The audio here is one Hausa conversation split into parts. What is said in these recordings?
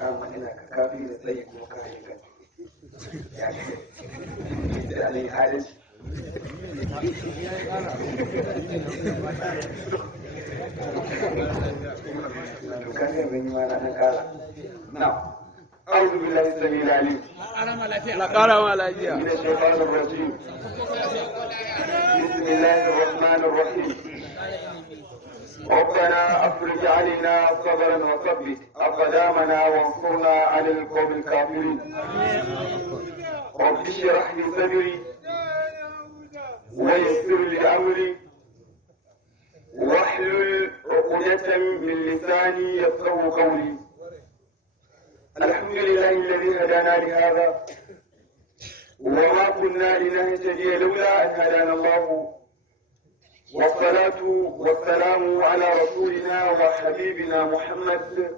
amma ina ka kafi da tsayi kuma ka yi kan ya ce da alin adalci dukkan yin bin ma na kara na أعوذ بالله السميع العليم من الشيطان الرجيم بسم الله الرحمن الرحيم ربنا أفرج علينا صبرا وثبت أقدامنا وانصرنا على القوم الكافرين رب اشرح لي صدري ويسر لي أمري واحلل عقدة من لساني يفقهوا قولي الحمد لله الذي هدانا لهذا وما كنا لنهتدي لولا أن هدانا الله والصلاة والسلام على رسولنا وحبيبنا محمد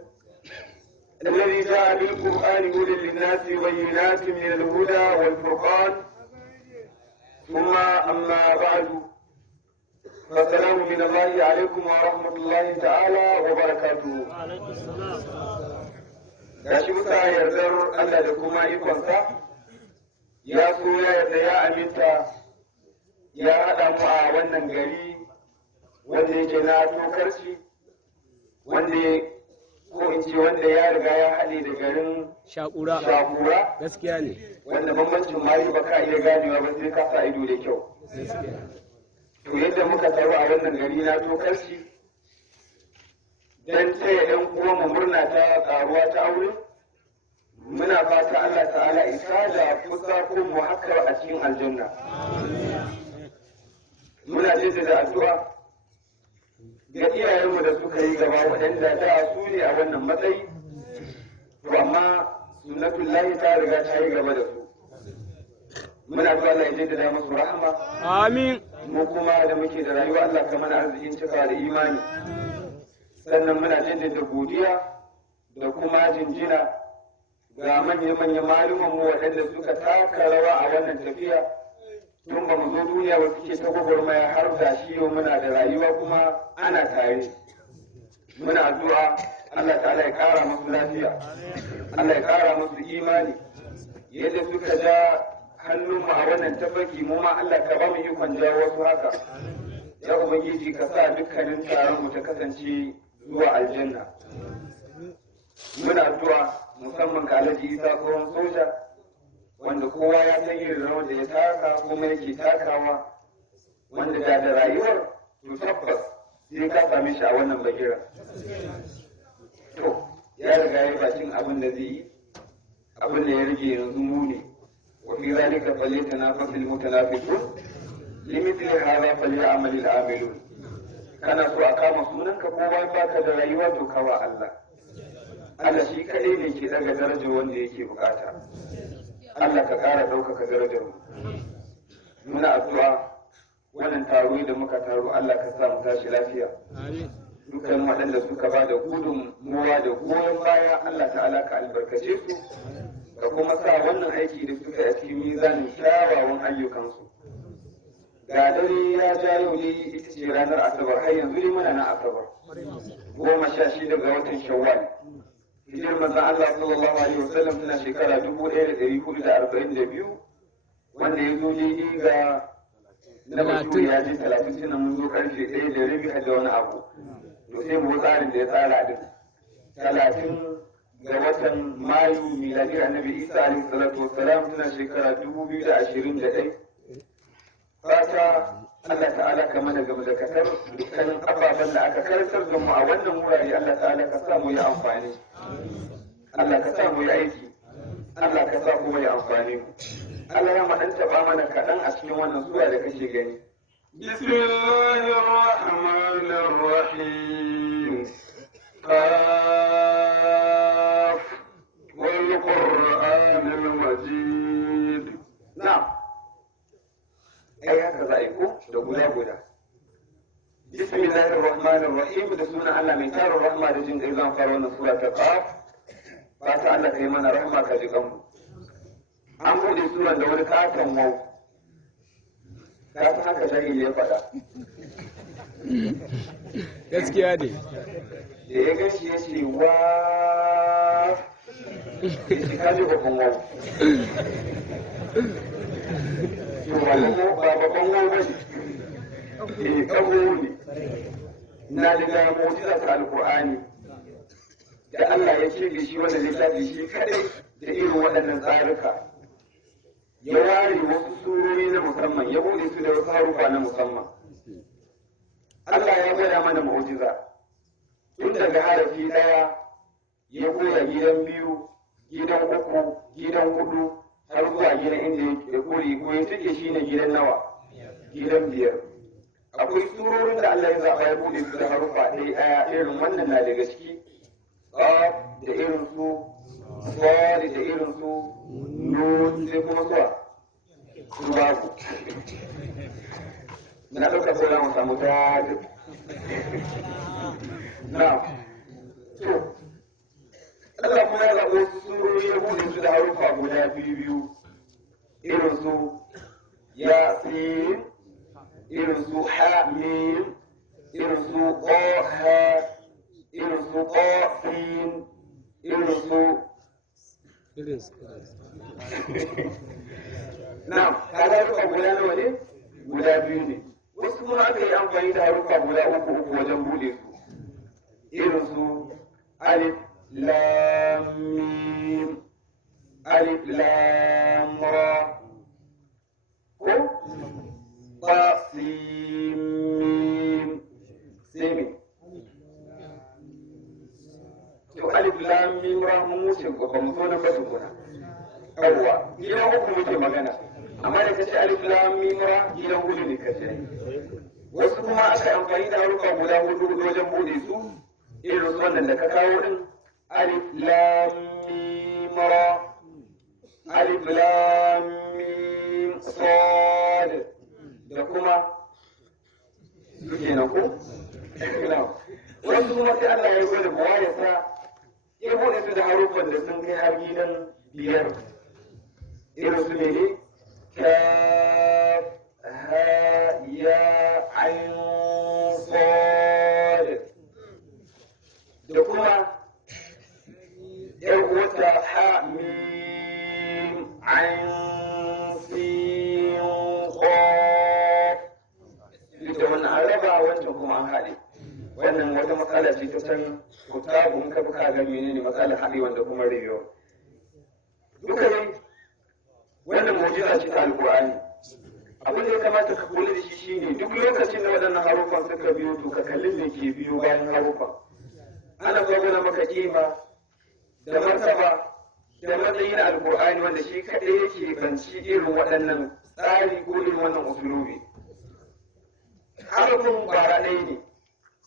الذي جاء بالقرآن هدى للناس وبينات من الهدى والفرقان ثم أما بعد فالسلام من الله عليكم ورحمة الله تعالى وبركاته. gashi musa yardar Allah da kuma ikonsa ya so ya yarda ya aminta ya haɗa mu a wannan gari wanda yake na tokarci wanda ko in ce wanda ya riga ya haɗe da garin shakura gaskiya ne wanda bambancin mari ba ka iya ganewa ba sai ka sa ido da kyau. To yadda muka taru a wannan gari na tokarci dan taya ɗan uwanmu murna ta ƙaruwa ta aure muna fata Allah ta'ala isa da kusa ko mu hakkar a cikin aljanna. Muna jaddada addu'a ga iyayenmu da suka yi gaba waɗanda da su ne a wannan matsayi to amma sunnatullahi ta riga ta yi gaba da su. Muna addu'a Allah ya jaddada musu rahama. Amin. Mu kuma da muke da rayuwa Allah ka mana arzikin cika da imani. Sannan muna jaddada godiya da kuma jinjina ga manya-manyan malumanmu waɗanda suka taka rawa a wannan tafiya tun ba mu zo duniya ba suke ta gwagwarmaya har da shi yau muna da rayuwa kuma ana tare. Muna addu'a Allah ta'ala ya ƙara musu lafiya, Allah ya ƙara musu imani yadda suka ja hannunmu a wannan tabbaki mu ma Allah ka ba mu ikon jawo wasu haka. Ya Ubangiji ka sa dukkanin taron mu ta kasance zuwa aljanna. Muna addu'a musamman ga Alhaji Isa tsohon soja wanda kowa ya san irin rawar da ya taka kuma yake takawa wanda da rayuwar to tabbas sai ka same shi a wannan bagira. To ya riga ya bakin abin da zai yi, abin da ya rage yanzu mu ne wa fi zalika falyatanafasul mutanafisun limithli hadha falyamalil amilun. Kana so a kama sunanka ko ba baka da rayuwa to kawa Allah. Allah shi kaɗai ne ke daga darajar wanda yake bukata. Allah ka ƙara ɗaukaka darajar mu. Muna addu'a wannan taro da muka taro Allah ka sa mu tashi lafiya. Dukkan waɗanda suka ba da gudunmuwa da goyon baya Allah ta'ala ka albarkace su ka kuma sa wannan aiki da suka yi a cikin mizanin kyawawan ayyukansu. Ga dare ya ja yau ne ita ce ranar Asabar har yanzu ne muna na Asabar. 16 ga watan Shawwal. Hijirar manzon Allah sallallahu alaihi wasallam tana shekara 1442 wanda ya zo daidai ga na mutum ya je 30 tunan mun zo karfe 1 da rabi har da wani abu. To sai mu tsarin da ya tsara din 30 ga watan Mayu miladi Annabi Isa alaihi salatu wassalam tana shekara 2021. Fata Allah ta'ala ka mana gaba da katar dukkanin ababen da aka karantar da mu a wannan wurare Allah ta'ala ka sa mu yi amfani. Allah ka sa mu yi aiki. Allah ka sa kuma yi amfani mu. Allah ya maɗan taɓa mana kaɗan a cikin wannan sura da kake gani. Bismillahirrahmanirrahim. Qaf wal Qur'anil Majid. Na'am. Ai haka za a yi ko da guda. Bismillahir Rahmanir Rahim da sunan Allah mai tarin rahma da jin kai zan fara wannan sura ta Qaf. Fata Allah kai mana rahma ka ji kanmu. An bude suran da wani katon wau. Ka san haka shari'i ya faɗa. gaskiya ne. da ya gan shi ya ce wa ya ce kaji babban wau to ba babban wau ba ne kawo ne na daga mu'jiza ta alƙur'ani da Allah ya ce da shi wanda zai tafi shi kadai da irin waɗannan tsarika ya ware wasu surori na musamman ya bude su da wasu harufa na musamman Allah ya gwada mana mu'jiza tun daga harafi ɗaya ya koya gidan biyu gidan uku gidan hudu har zuwa gidan inda ya kore ko ya cike shi ne gidan nawa gidan biyar akwai surorin da Allah ya zaɓa ya bude su da harufa ɗaya irin wannan na daga ciki da irin su swari da irin su nun sai kuma su babu na ɗauka sauran mu samu ta na to Allah kuma ya zaɓo su surori ya buɗe su da harufa guda biyu irin su yasin irin su hamim irin su qaha irin su qafin irin su na kaga harufa guda nawa ne guda biyu ne wasu kuma aka yi amfani da harufa guda uku wajen buɗe su irin su alif lam mim alif lam ra ko ba sin mim sai me to alif lam mim ra mun wuce ba mu so na ba tukuna yawwa gidan uku muke magana amma da kace alif lam mim ra gidan hudu ne kace wasu kuma aka amfani da harufa guda hudu wajen bude su irin su wannan da ka kawo din alif lam mim ra alif lam mim sad da kuma suke na ko wasu kuma sai Allah ya gwada buwayarsa ya bude su da harufan da sun kai har gidan biyar irin su ne kaf ha ya ain sad da kuma yar wata ha mim ain sin qaf da wannan an raba wancan kuma an haɗe wannan wata matsala ce ta san kutabu in ka buka ga menene matsalar haɗe wanda kuma riyo duka dai wannan mu'jiza ce ta alqur'ani abin da ya kamata ka kula da shi shine duk lokacin da waɗannan harufan suka biyo to ka kalli me ke biyo bayan harufan ana gwagwana maka kima da martaba da matsayin alqur'ani wanda shi kaɗai yake banci irin waɗannan tsari ko irin wannan usulubi harafin bara ɗaya ne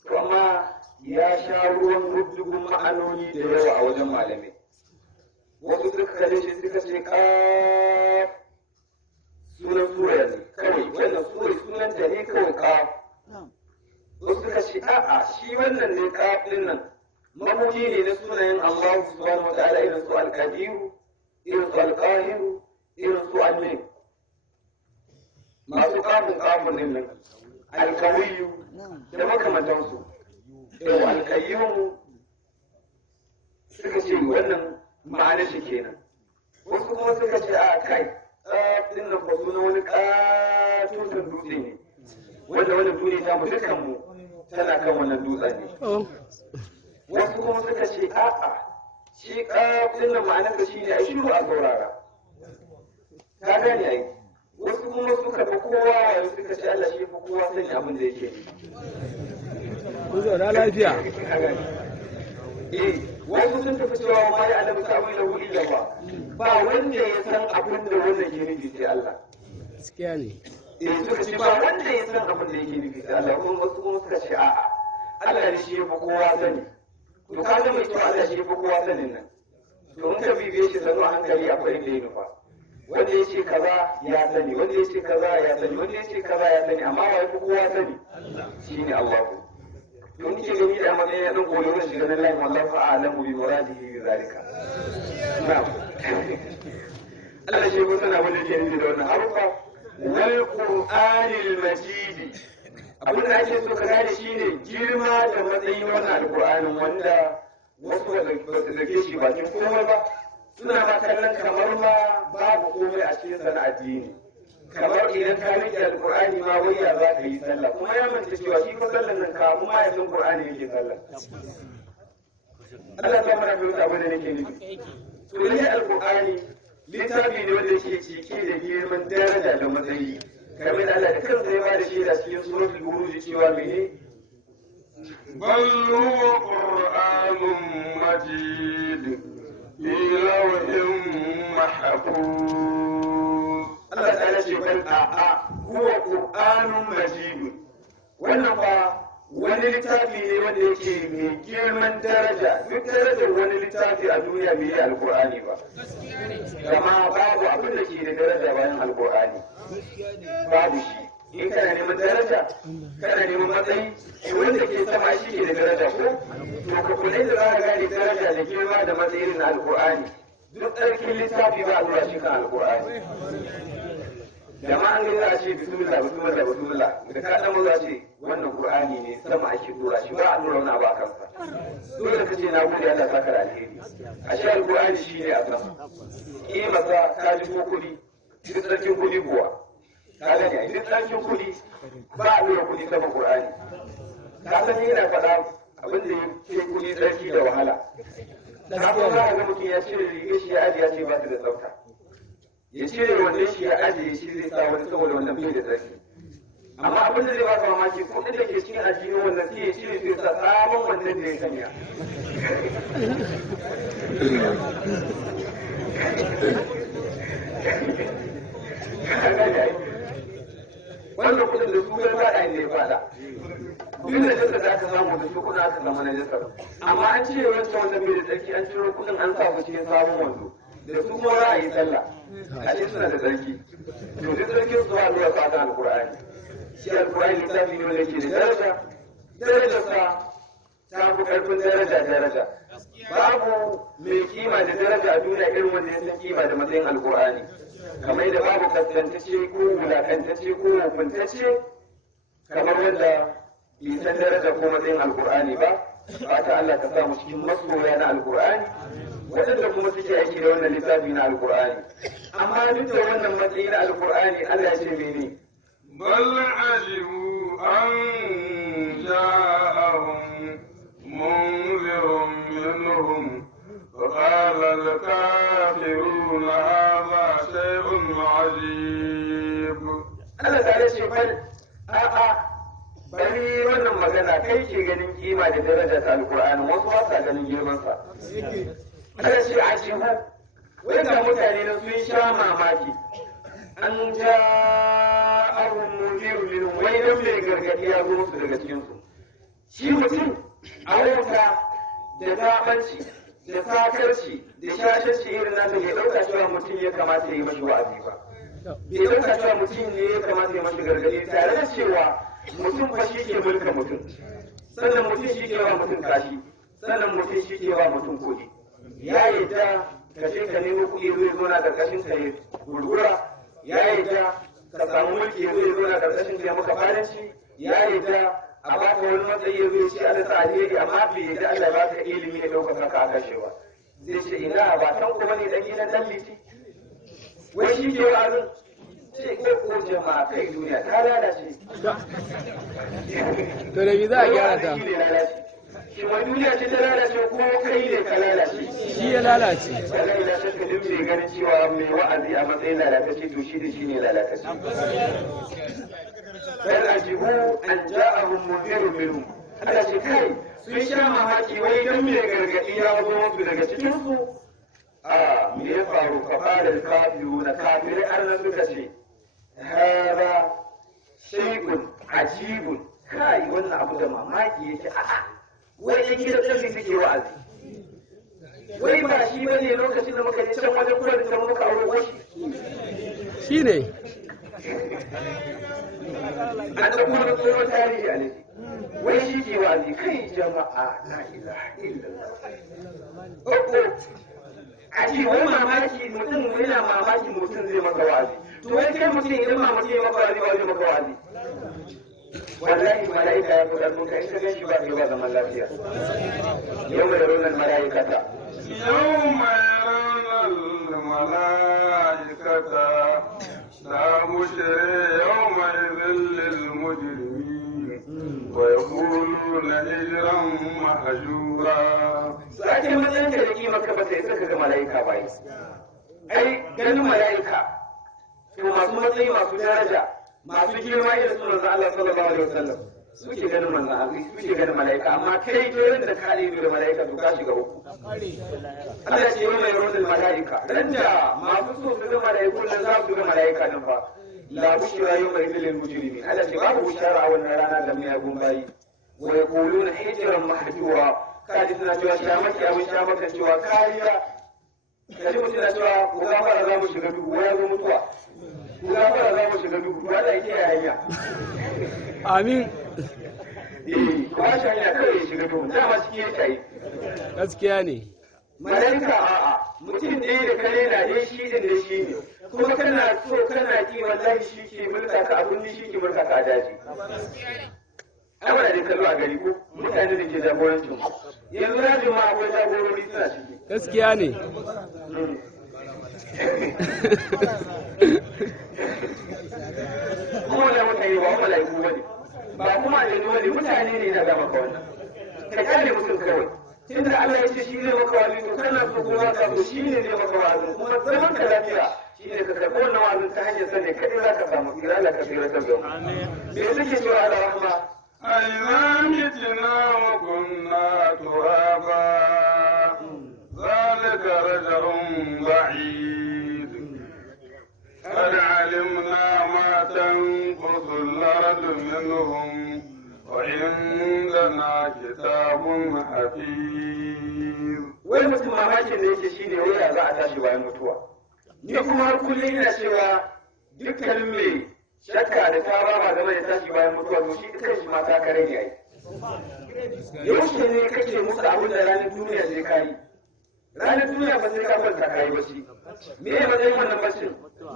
to amma ya sha ruwan rubdugun ma'anoni da yawa a wajen malamai wasu suka kalle shi suka ce kaf sunan sura ne kawai wannan sura sunan ta ne kawai kaf wasu suka ce a'a shi wannan ne kaf din nan mabuji ne na sunayen Allah subhanahu wa ta'ala irin su al-Qadir irin su al-Qahir irin su al-Malik masu kafin din nan al-Qawiyyu da makamantansu da al-Qayyum suka ce wannan ma'ana shi kenan wasu kuma suka ce a kai tsafin nan ba suna wani ƙatoton dutse ne wanda wani duniya ta mu dukkan mu tana kan wannan dutsen ne wasu kuma suka ce a'a shi ƙafin nan ma'anarsa shi ne a shiru a saurara ka gane ai wasu kuma suka fi kowa yanzu suka ce Allah shi fi kowa sani abin da yake Kun zauna lafiya. Wasu sun tafi cewa ma ya alamu ta'awai da wuri da ba wanda ya san abin da wannan ke nufi sai Allah. Gaskiya ne. Suka ce ba wanda ya san abin da yake nufi sai Allah kuma wasu kuma suka ce a'a Allah ne shi ya fi kowa sani. To ka ga mai cewa Allah shi ya fi kowa sanin nan. To in ka bibiye shi sanu a hankali akwai inda ya nufa. Wanda ya ce kaza ya sani, wanda ya ce kaza ya sani, wanda ya ce kaza ya sani, amma ba ya fi kowa sani. Shi ne Allah. Don ke gani da matsayin ya ɗan koyo da shiga nan layin wallahu a'lamu bi muradihi bi zalika. Na'am. Allah shi ko sana wanda ke nufi da wannan harufa wal qur'anil majid abin da ake so ka gane shine girma da matsayin wannan alƙur'anin wanda wasu ba su zage shi bakin komai ba, suna ma kallon kamar ma babu komai a cikin sana addini, kamar idan ka rike alƙur'ani ma wayya za ka yi sallah, kuma ya manta cewa shi ko sallan nan ka kuma ya san ƙur'ani yake sallah. Allah ta mana fahimta abin da nake nufi. To ne alƙur'ani littafi ne wanda yake cike da girman daraja da matsayi, kamar da Allah da kansa ya bada shaida cikin suratul buruj cewa mene bal huwa qur'anun majid fi lawhin mahfuz. Allah ta ce bal a'a huwa qur'anun majid, wannan fa wani littafi ne wanda yake mai girman daraja, duk darajar wani littafi a duniya bai yi alkur'ani ba, gama babu abin da ke da daraja bayan alkur'ani, babu shi. In kana neman daraja, kana neman matsayi, wanda ke sama shi ke da daraja ko? To ka kula da za ka gane daraja da girma da matsayin na alkur'ani, duk tsarkin littafi ba a lura shi kan alkur'ani. Da ma an gani za a ce bismillah bismillah bismillah, da ka dan maza ce wannan qur'ani ne sama ake dora shi, ba a dora wani abu a kansa. Dole ka ce na gode Allah saka da alheri. A shi alqur'ani shine a sama. Masa ka ji ko kudi, duk tsarkin kudi kuwa. Ka gani duk tsarkin kudi ba a dora kudi sama qur'ani. Ka san yana faɗa abin da yake kudi tsarki da wahala. Ka san za a ga mutum ya cire rigar shi ya ajiye ya ce ba ta da tsafta. Ya cire wannan shi ya ajiye shi zai sa wani saboda wannan bai da tsarki. Amma abin da zai ba ka mamaki kuɗin da ke cikin aljihun wannan sai ya cire sai sa sabon wannan da ya sanya. Wannan kuɗin da su kai faɗa ne ya faɗa. Duk da jasa da aka samu da su kuɗin aka zama na jasa. Amma an cire wancan wannan bai da tsarki an ciro kuɗin an sa ku cikin sabon wando. Da su kuma za a yi sallah. Ashe suna da tsarki. To duk tsarkin su ba zuwa fata alƙur'ani. Shi alƙur'ani littafi ne wanda ke da daraja, darajarsa ta fi ƙarfin daraja. Babu mai kima da daraja a duniya irin wanda ya san kima da matsayin alƙur'ani. Kamar yadda babu kaskantacce ko wulakantacce ko wofuntacce kamar wanda bai san daraja ko matsayin alƙur'ani ba. Fata Allah ka samu cikin masoya na alƙur'ani. Waɗanda kuma suke aiki da wannan littafi na alƙur'ani. Amma duk da wannan matsayi na alƙur'ani Allah ya ce mene? بل عجبوا أن جاءهم منذر منهم فقال الكافرون هذا شيء عجيب. Allah ta ce bal a'a bari wannan magana kai ke ganin kima da daraja ta alƙur'ani, wasu ba sa ganin girman sa. Allah ce ajibu wanda mutane na sun sha mamaki an ja'ahum munzirun minhum, wai dan mai gargadi ya zo musu daga cikin su. Shi mutum a wauta da zaɓanci da sakarci da shashanci irin nasa bai ɗauka cewa mutum ya kamata ya yi mashi wa'azi ba. Bai ɗauka cewa mutum ne ya kamata ya mashi gargadi, tare da cewa mutum fa shi ke mulka mutum, sannan mutum shi ke wa mutum kashi, sannan mutum shi ke wa mutum kuɗi. Ya yadda ka ce ka nemo kuɗi zai zo na ƙarƙashin ka ya gurgura, ya yadda ka samu mulki ya zo na ƙarƙashin ka ya maka fadanci, ya yadda a baka wani matsayi ya zo shi a dasa alheri, amma bai yadda Allah ba ka ilimi ya ɗaukaka ka a kashewa. Zai ce ina ba san kuma ne ɗan gidan ɗan liti. Wai shi ke wa'azin ce ko jama'a kai duniya ta lalace. To da za a gyara ta? Shi ma duniya ce ta lalace ko kai ne ka lalace? Shi ya lalace. Kaga ina shakka duk mai ganin cewa mai wa'azi a matsayin lalatacce to shi da shi ne lalatacce. Bal ajibu an ja'ahum munzirun minhum. Allah ce kai sun sha mamaki wai dan mai gargadi ya zo musu daga cikin su. Me ya faru ka fara kafiru na kafirai har suka ce hada shay'un ajibun, kai wannan abu da mamaki yake. A'a wai yan gidan tsafi suke wa'azi, wai ba shi ba ne lokacin da muka je can wajen kula da can muka aure shi ne an da kuma tsoron tarihi a nufi, wai shi ke wa'azi. Kai jama'a la ilaha illallah. A ce wai mamaki mutum yana mamaki mutum zai maka wa'azi, to wai kai mutum idan ma mutum ya maka wa'azi ba zai maka wa'azi. wallahi mala'ika ya fi ƙarfin ka in ka gan shi ba kai ba zaman lafiya yau mai ronar mala'ikata يوم يرون الملائكة لا بشر يومئذ للمجرمين ويقولون هجرا مهجورا. سأجل مثلا كذلك مكة بسيطة كملائكة بايس ai ganin mala'ika to masu matsayi masu daraja masu girma irin su manzo Allah sallallahu alaihi wasallam suke ganin manzo Allah suke ganin mala'ika amma kai ke da ka ne da mala'ika to ka shiga uku Allah ya ce yau mai rudul mala'ika dan da masu so su ga mala'iku nan za su ga mala'ika nan fa la bushra yau mai lil mujrimin Allah ce babu bushara a wannan rana ga mai gumbayi wa yaquluna hijran mahjura kaji suna cewa shamaki abin shamaka cewa kariya kaji mutum na cewa ku gafara za mu shiga duhu ya zo mutuwa ku gafara za mu shiga duhu to Allah yake yayya amin ko shi hanya kawai ya shiga duhu dama shi yake yi gaskiya ne malaika a'a mutum ɗaya da kare na dai shi din da shi ne kuma kana so kana ki wallahi shi ke mulka ka abun shi ke mulka ka a daji ai wanda dai kallo a gari ko mutane da ke jagorancin yanzu rajin ma akwai jagorori suna ciki gaskiya ne kuma da mutane ba malaiku bane ba kuma aljanu bane mutane ne na zama kawai ka kalle mutum kawai tunda Allah ya ce shi ne maka wali to kana so kuma ka so shi ne maka wali kuma zaman ka lafiya shi ne ka karɓi wannan wali ta hanyar sani kadai za ka samu tsira Allah ka tsira ta gaba me suke cewa da rahma أَإِذَا مِتْنَا وَكُنَّا تُرَابًا ذَلِكَ رَجْعٌ بَعِيدٌ قَدْ عَلِمْنَا مَا تَنقُصُ الْأَرْضُ مِنْهُمْ وَعِندَنَا كِتَابٌ حَفِيظٌ. wai mutum mamakin da yake shi ne wai za a tashi bayan mutuwa ni kuma har kullum ina cewa dukkanin mai shakka da ta ba game da tashi bayan mutuwa to shi kan shi ma ta kare ne ai yaushe ne kake musu abin da ranar duniya sai ka yi ranar duniya ba sai ka kwanta ka yi bacci me ya matsayin wannan baccin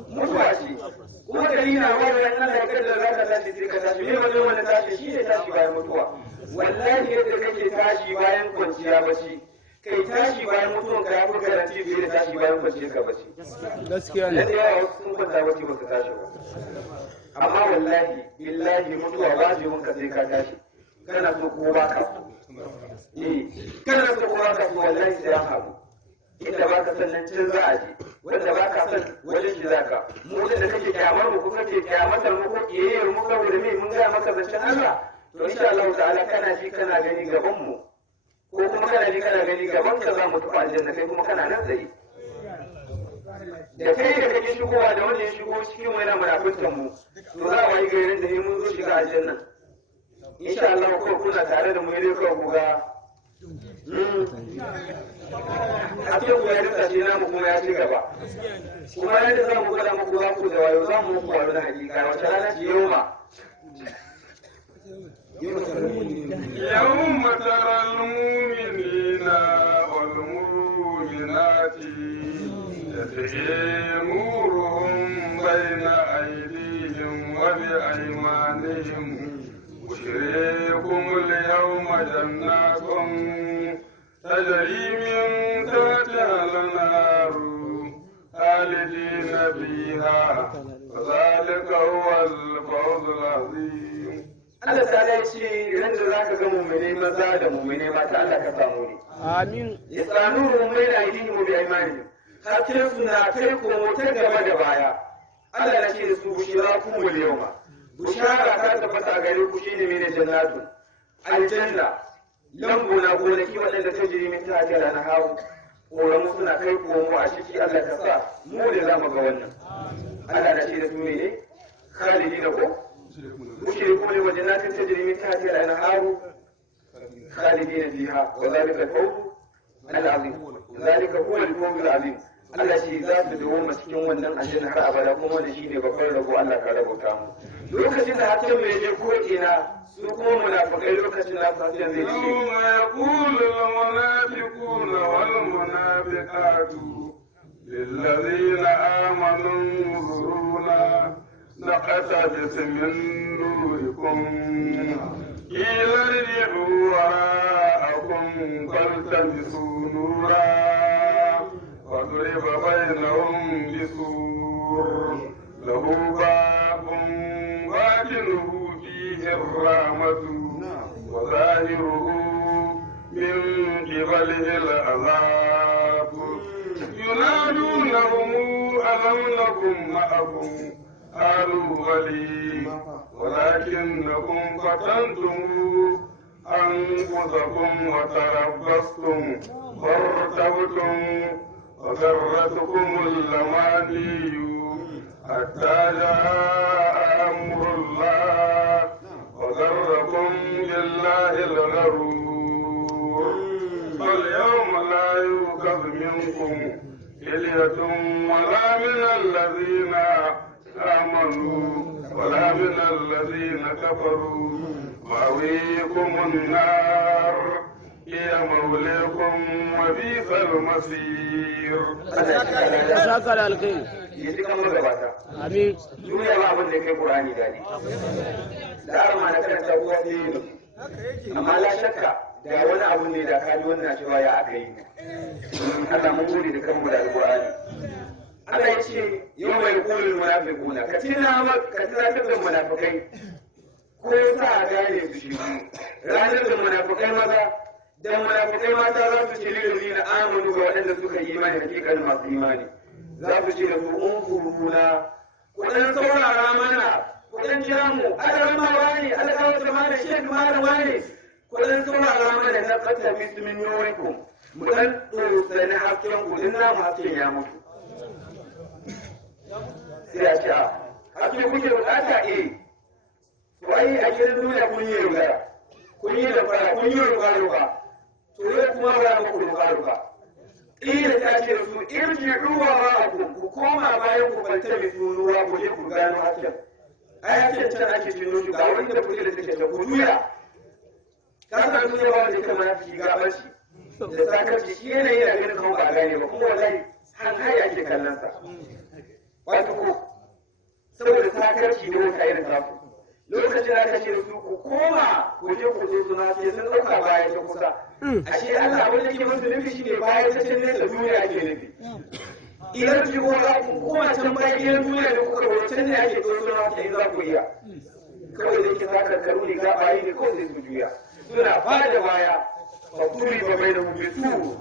mutuwa ce kuma da yi na wani ran Allah ya kaddara za ka tashi sai ka tashi me ya matsayin wannan tashi shi ne tashi bayan mutuwa wallahi yadda kake tashi bayan kwanciya bacci kai tashi bayan mutuwan ka ya fi garanti fiye da tashi bayan kwanciyar ka bacci gaskiya ne da yawa wasu sun kwanta bacci ba su tashi ba amma wallahi billahi mutuwa wajibin ka sai ka tashi kana so ko ba ka so kana so ko ba ka so wallahi sai an haɗu inda ba ka san nan cin za a je wanda ba ka san wajen shi za ka mu da kake kyamar mu ko kake kyamatar mu ko kiyayyar mu saboda me mun gaya maka zancen Allah to insha Allah ta'ala kana ji kana gani gaban mu ko kuma kana ji kana gani gaban ka za mu tafi aljanna kai kuma kana nan tsaye da kai da kake shigowa da wanda ya shigo cikin wani munafikan mu to za a wayi gairin da mun zo shiga aljanna insha Allah ko kuna tare da mu ne ko ku ga a ce ku ya rika shi namu kuma ya ci gaba kuma yadda za mu gwada muku za ku da wayo za mu muku wayo na hakika wata rana ce yau ma يوم ترى المؤمنين والمؤمنات يسعي نورهم بين أيديهم وبأيمانهم بشريكم اليوم جنات تجري من تحتها الأنهار خالدين فيها وذلك هو الفوز العظيم. Allah ta dai ce idan da zaka ga mu'mini maza da mu'mini mata Allah ka samu ne. amin Yasanuhum bayna aydihim bi aymanihim. Hakin suna kai komo ta gaba da baya. Allah ya ce da su bushirakum wal yawma. Bushara ta tabbata gare ku shine mene jannatu. Aljanna lambu na gonaki waɗanda ta jiri min ta jira na hawo. Koramu suna kai komo a ciki Allah ka sa mu da zamu ga wannan. Allah ya ce da su ne khalidina ko مشركون وجنات تجري من تحتها الانهار خالدين فيها وذلك الفوز العظيم ذلك هو الفوز العظيم Allah shi za su dawo cikin wannan aljanna har abada kuma da shi ne babban rabo Allah ka rabauta mu lokacin da hakan mai je ko ina su kuma munafikai lokacin da hakan zai ce يوم يقول المنافقون والمنافقات للذين آمنوا انظرونا نقتبس من نوركم قيل ارجعوا وراءكم فالتمسوا نورا وضرب بينهم بسور له باب باطنه فيه الرحمة وظاهره من قبله العذاب ينادونهم ألم نكن معكم قالوا بلي ولكنكم فتنتم أنفسكم وتربصتم وارتبتم وغرتكم الأماني حتى جاء أمر الله وغركم بالله الغرور فاليوم لا يؤخذ منكم فدية ولا من الذين آمنوا ولا من الذين كفروا مأويكم النار هي مولاكم وبئس المصير. جزاك الله الخير. Amin. Duniya ba abin da kai Qur'ani dadi. Da arma na karanta uwa ne. Amma la shakka da wani abu ne da kaji wannan cewa ya aka yi. Allah mun gode da kanmu da Qur'ani. Allah ya ce yau mai kulul munafiquna ka tunatar da munafikai ko sa gane su shi ranar da munafikai maza da munafikai mata za su ce lil na amanu ga waɗanda suka yi imani hakikan masu imani za su ce da su unzuruna ku dan saurara mana ku dan jira mu adaran ma wani alƙawar da mana shek ma wani ku dan saurara mana na fata min nurikum mu dan tsani hasken ku din namu hasken ya mutu sai a ce a haske kuke bukata to ai a gidan duniya kun yi rugara kun yi da fara kun yi ruga to yau kuma ba mu ku ruga ila ta ce su irji'u wa ma'akum ku koma bayan ku banta bi tunuwa ku je ku gano hasken ai hasken can ake tuno shi ga wanda kuke da take da ku juya ka san duniya ba wanda kamar ya fi gaban shi da sakarci shi yanayi da ganin kawo ba gane ba kuma wallahi hankali ake kallon sa wato ko saboda sakarci ne wata irin taku lokacin aka ce su ku koma ku je ku zo suna ce sun ɗauka baya ta kusa ashe Allah wanda ke musu nufi shi ne baya ta can nesa duniya ake nufi idan ji ko za ku koma can baya idan duniya da kuka bai can ne ake zo suna ce in za ku iya kawai da ke sakarkaru ne gabaye ne kawai sai su juya suna bada baya ba turi ba bai da mu bi su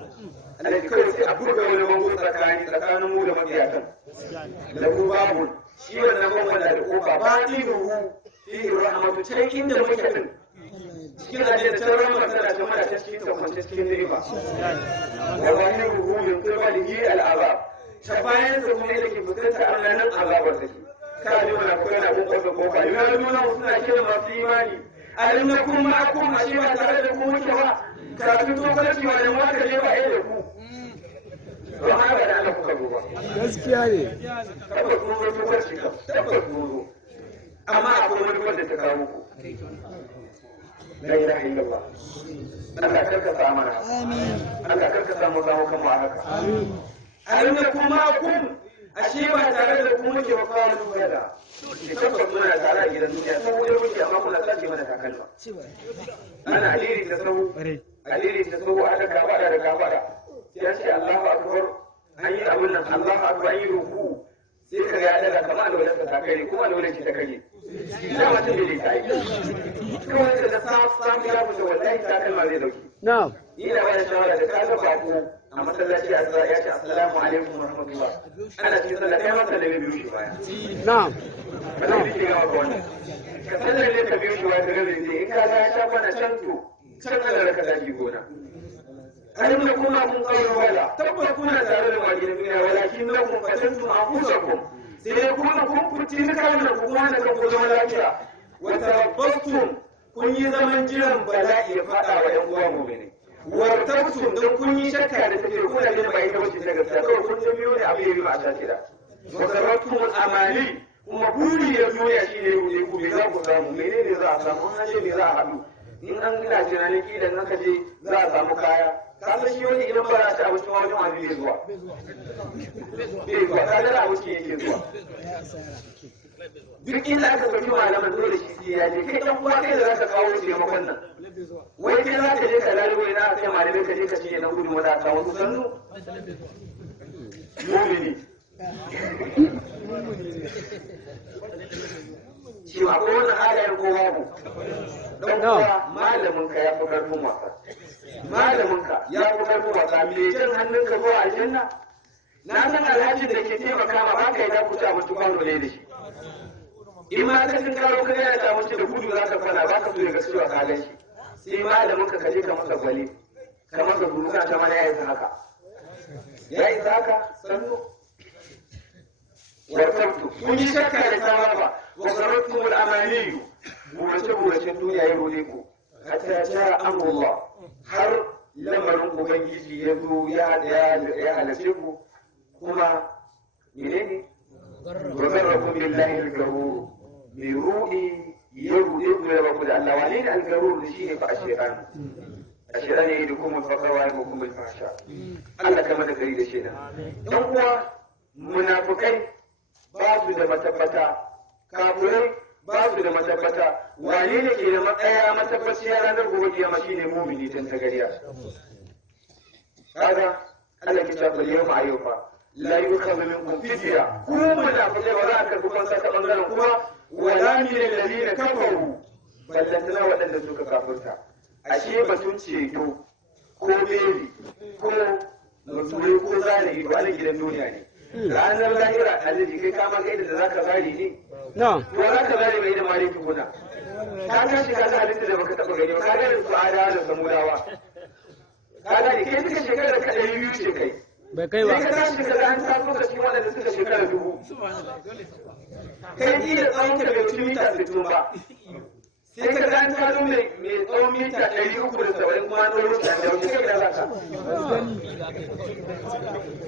Allah kawai sai a burga wani bango tsakanin mu da makiyatan lahu babun shi wannan bangon da kofa ba ni ruhu fihi rahmatu can inda muke din cikin aje da can rahmatu tana ta mana ta cikin ta kwance cikin ni'ima wa zahiruhu min qibalihi al'azab ta bayan sa kuma yake fuskanta annanan azabar take ka ji mana ko yana kun kwasa kofa yana nuna suna kira masu imani alim na kuma ma'akum ashe ba tare da ku muke ba karatu to farki ba da wata je ba da ku don haka da Allah kuka duba gaskiya ne tabbas mun zo to farki ka tabbas mun zo amma akwai wani wanda ta kawo ku la ilaha illallah Allah karka sa mana amin Allah karka sa mu zama kamar haka amin alim na kuma ma'akum ashe ba tare da ku muke ba kawo duba da ki tabbas muna tare a gidan duniya saboda muke amma kuna sace mana takalma ana aliri ta sau aliri ta sau aka gabada da gabada sai ya ce Allahu akbar an yi abun nan Allahu akbar an yi ruku sai ka ga daga kamar da wadanda ta kai kuma da wadanda ta kai ina mutum da ta yi kawai da samu ya fita wallahi takalma zai dauki na'am ina ba da shawara da kaga bako a masallaci ya ce assalamu alaikum wa rahmatullah ana cikin sallah kai masa da biyu shi baya na'am ba zai rike gama ga wannan ka sallar ne ka biyu shi baya ka gaza in ka ga ya sha kwana can to can Allah ka daji gona alim da kuma kun kawo wala tabbas kuna tare da wani da duniya walakin lakum fatantum anfusakum sai kuma kun kuti na kawo da kuma da kan zama lafiya wa tarabbastum kun yi zaman jiran bala'i ya fada wa ƴan uwa mu'mini wartabtum don kun yi shakka da take kuna ne ba ita wace ta gaskiya kawai kun jami'o ne abu yayi ba a tashi da wa tarabbtum amali kuma buri ya duniya shine ne ku me za ku samu menene za a samu an ce me za a haɗu in an ina tunanin kidan aka je za a samu kaya ka san shi wani idan ba za ta abinci wani wani bai zuwa bai zuwa ka ga abinci yake zuwa duk inda aka ɗauki malaman dole shi sai ya je kai ɗan uwa kai da za ka kawo taimakon nan wai kai za ka je ka lalubo ina a kai malamai ka je ka ce na gudun wanda aka wasu sannu mumini shi ma ko wannan halayen ko babu dan uwa malamin ka ya fi karfin wasa malamin ka ya fi karfin wasa me jan hannun ka zuwa aljanna na san alhajin da ke taimaka ma ba ka yi da kuta mutu kwano ne da shi in ma ka tun karo ka yana ta mutu da gudu za ka kwana ba ka so ya ga cewa ka gan shi sai malamin ka kaje ka masa gwale ka masa duruka ta mana ya yi haka ya yi haka sannu warkartu kun yi shakka da tawa ba wa sarratum al-amaniyu burace duniya ya rode ku hatta ta amrullah har lamarin ubangiji ya zo ya halace ku kuma menene وغركم بالله الغرور برؤي يرؤيكم يربكم الله وعلينا الغرور شيء الشيطان يدكم الفقر ويأمركم بالفحشاء الله كما تقري da shi dan uwa munafikai ba su da matabbata kafirai ba su da matabbata wane ne ke da matsaya matabbaciya ranar gobe kiyama shine mu'mini tan tagariya kaga Allah ke tabbata yau ma ayyuka la yukhadhu minkum fidya kuma da fidya ba za a karbi kansa ta bangaren kuma wala min alladhina kafaru ballantana waɗanda suka kafirta ashe batun ceto ko beli ko musulmi ko zalimi ba na gidan duniya ne ranar lahira alaji kai kama kai da zaka zari ne to zaka zari mai da mare tukuna ka tashi ka halitta da baka taba gani ba ka ga su adawa da samudawa ka gani kai suka shekara ka 200 ce kai bai kai ba sai ka tashi ka an taso da shi wanda suka shekara 1000 kai ji da tsawon ka bai wuce mita 60 ba sai ka an taso mai tsawon mita 370 kuma an tsoro shi da wuce kai da zaka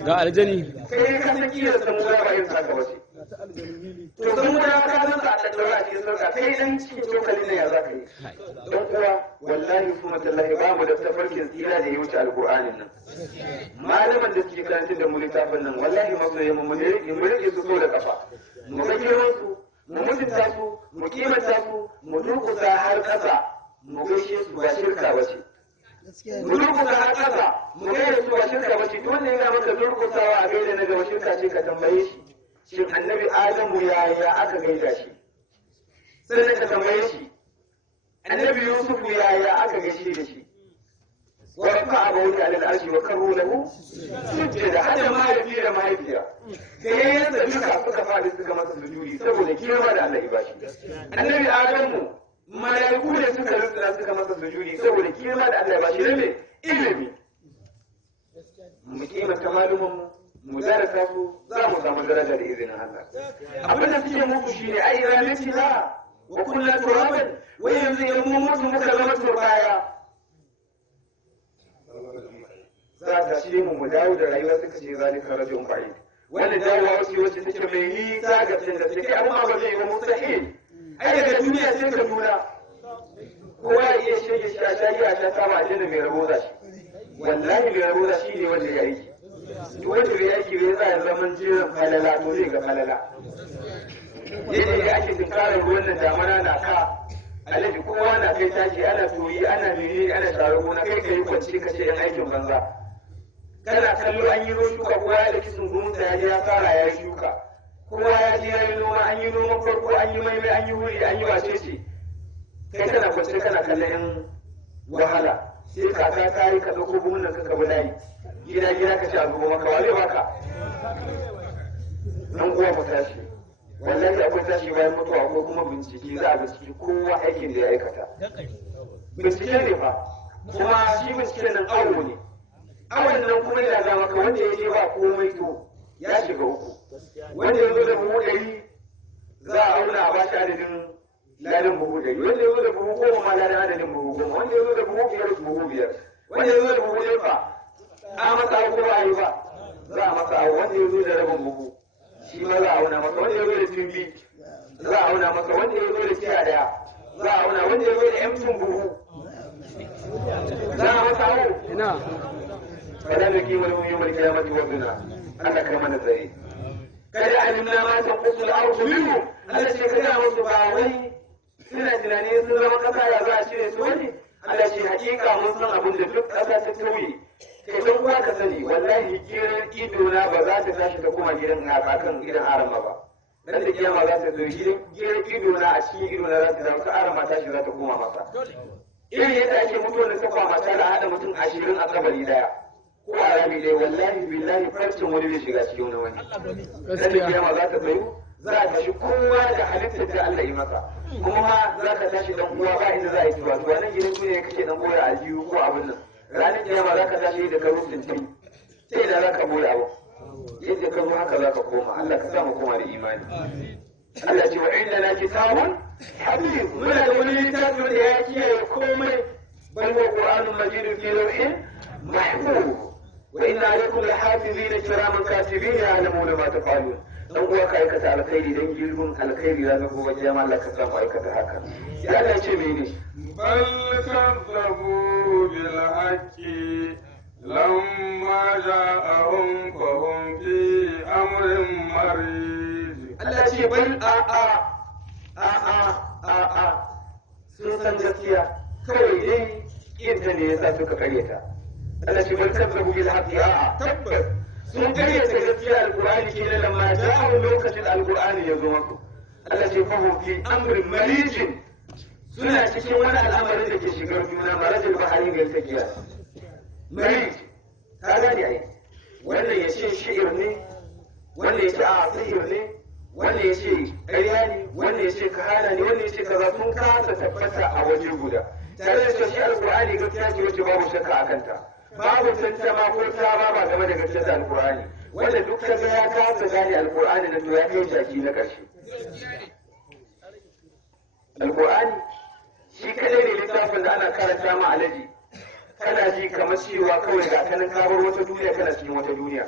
ga aljani kai ka san kiyar samudawa ba yin saka wace to samudawa ka san sa a daura a cikin sarka kai dan cikin cokalin ne ya zaka yi dan uwa wallahi kuma tallahi ba mu da tafarkin tsira da ya wuce alqur'anin nan malaman da suke karantar da mu littafin nan wallahi masoyan mu rike su so da kafa mu ga girman su mu mutunta su mu kimanta su mu durkusa har kasa mu gaishe su ba shirka bace mu durkusa har kasa mu gaishe su ba shirka bace duk wanda yana maka durkusawa a gaida na gaba shirka ce ka tambaye shi shin annabi adamu yaya aka gaida shi sannan ka tambaye shi annabi yusufu yaya aka gaishe da shi wa rafa'a bawti ala al-arshi wa karru lahu sujjada hada mahaifi da mahaifiya sai yanda duka suka fadi suka masa sujudi saboda girma da Allah ya bashi annabi adamu malaiku ne suka rubuta suka masa sujudi saboda girma da Allah ya bashi ne ilimi mu kimanta malumin mu darasa su za mu samu daraja da izinin Allah abin da suke muku shine ai ranar la wa kullu turaban wa yanzu in mun mutu muka zama turbaya za ta shi mu dawo da rayuwa suka ce zalika rajul ba'id wannan dawowa wacce take mai nisa ga cikin da take amma ba zai yi mustahil ai daga duniya sai ka nuna kowa ya iya shege shashayi a shata ba a mai rabo da shi wallahi mai rabo da shi ne wanda ya yi wanda ya yi bai za a zaman jiran falala to zai ga falala yadda ya ake tunkarar ruwan nan damana na ka alaji kowa na kai tashi ana toyi ana menene ana sharo gona kai ka yi kwanci ka ce yan aikin banza kana kallo an yi shuka kowa ya da kisan gumunta ya je ya fara ya yi shuka kowa ya je ya yi noma an yi noman farko an yi maimai an yi wuri an yi wacece kai kana kwanci kana kallon yan wahala sai kaka ta yi ka ɗauko gumunan ka ka bulayi gida ka ce a zuba maka wale baka nan uwa mu tashi wallahi akwai tashi bayan mutuwa akwai kuma bincike za a bincike kowa aikin da ya aikata bincike ne fa kuma shi bincike nan awo ne awon nan kuma yana da maka wanda ya je ba komai to ya shiga uku wanda ya zo da buhu 100 za a auna a bashi adadin ladan buhu 100 wanda ya zo da buhu 10 ma ladan adadin buhu 10 wanda ya zo da buhu 5 buhu 5 wanda ya zo da buhu 1 fa a masa abu ba a yi ba za a masa abu wanda ya zo da rabin buhu shi ma za a auna masa wanda ya zo da tumbi za a auna masa wanda ya zo da tiya daya za a auna wanda ya zo da emtin buhu za a masa abu ina kada da kiwon yawon kiyamati wa zina Allah kai mana zare kada alimna ma tanqusul ardu minhum Allah ce kada musu ba wai suna tunani sun zama kasa ya za a cire su wani Allah ce hakika mun san abin da duk kasa ta tauye kai don kuwa ka sani wallahi gidan ido na ba za ta tashi ta koma gidan akan gidan arama ba dan da kiyama za ta zo gidan ido na a cikin ido na za ta dawo ta arama tashi za ta koma masa irin yadda ake mutuwar da sakwa mata da haɗa mutum 20 a kabari daya ko a rami dai wallahi billahi farcin wani zai shiga cikin wani dan da kiyama za ta tsayu za a tashi kowa da halittar da Allah yi masa kuma ma za ka tashi dan uwa ba inda za a yi tuwa tuwa nan gidan duniya kake dan boye aljihu ko abin nan ranar kiyama za ka tashi da karo 60 sai da za ka boye abu yadda ka zo haka za ka koma Allah ka sa mu koma da imani Allah ce wa inda na kitabun habib muna da wani littafi da ya kiyaye komai bal wa qur'anun majidun fi lawhin mahfuz wa inna alaykum lahafizina kiraman katibin ya'lamuna ma taf'alun dan uwa ka aikata alkhairi dan girman alkhairi za ka gobe kiyama Allah ka samu aikata haka ya Allah ce mene bal kadzabu bil haqqi lamma ja'ahum fahum fi amrin marid Allah ce bal a sun san gaskiya kawai dai yadda ne yasa suka karyata Allah ce bal kadzabu bil haqqi a tabbas sun karyata gaskiya alqur'ani kenan lamma ja'a lokacin alqur'ani ya zo muku Allah ce fahum fi amrin marid suna cikin wani al'amarin da ke shigar juna marajin bahari ga takiya marid ka gane ai wannan ya ce shi'ir ne wannan ya ce a sihir ne wannan ya ce ƙarya ne wannan ya ce kahana ne wannan ya ce kaza sun kasa tabbata a waje guda tare da cewa shi alƙur'ani gaskiya ce wacce babu shakka a kanta babu tantama ko ta ba game da gaskiyar alƙur'ani wanda duk kaga ya kasa gane alƙur'ani na to ya kai jaki na ƙarshe alƙur'ani shi kadai ne littafin da ana karanta ma alaji kana ji kamar cewa kawai ga kanin kabar wata duniya kana cikin wata duniya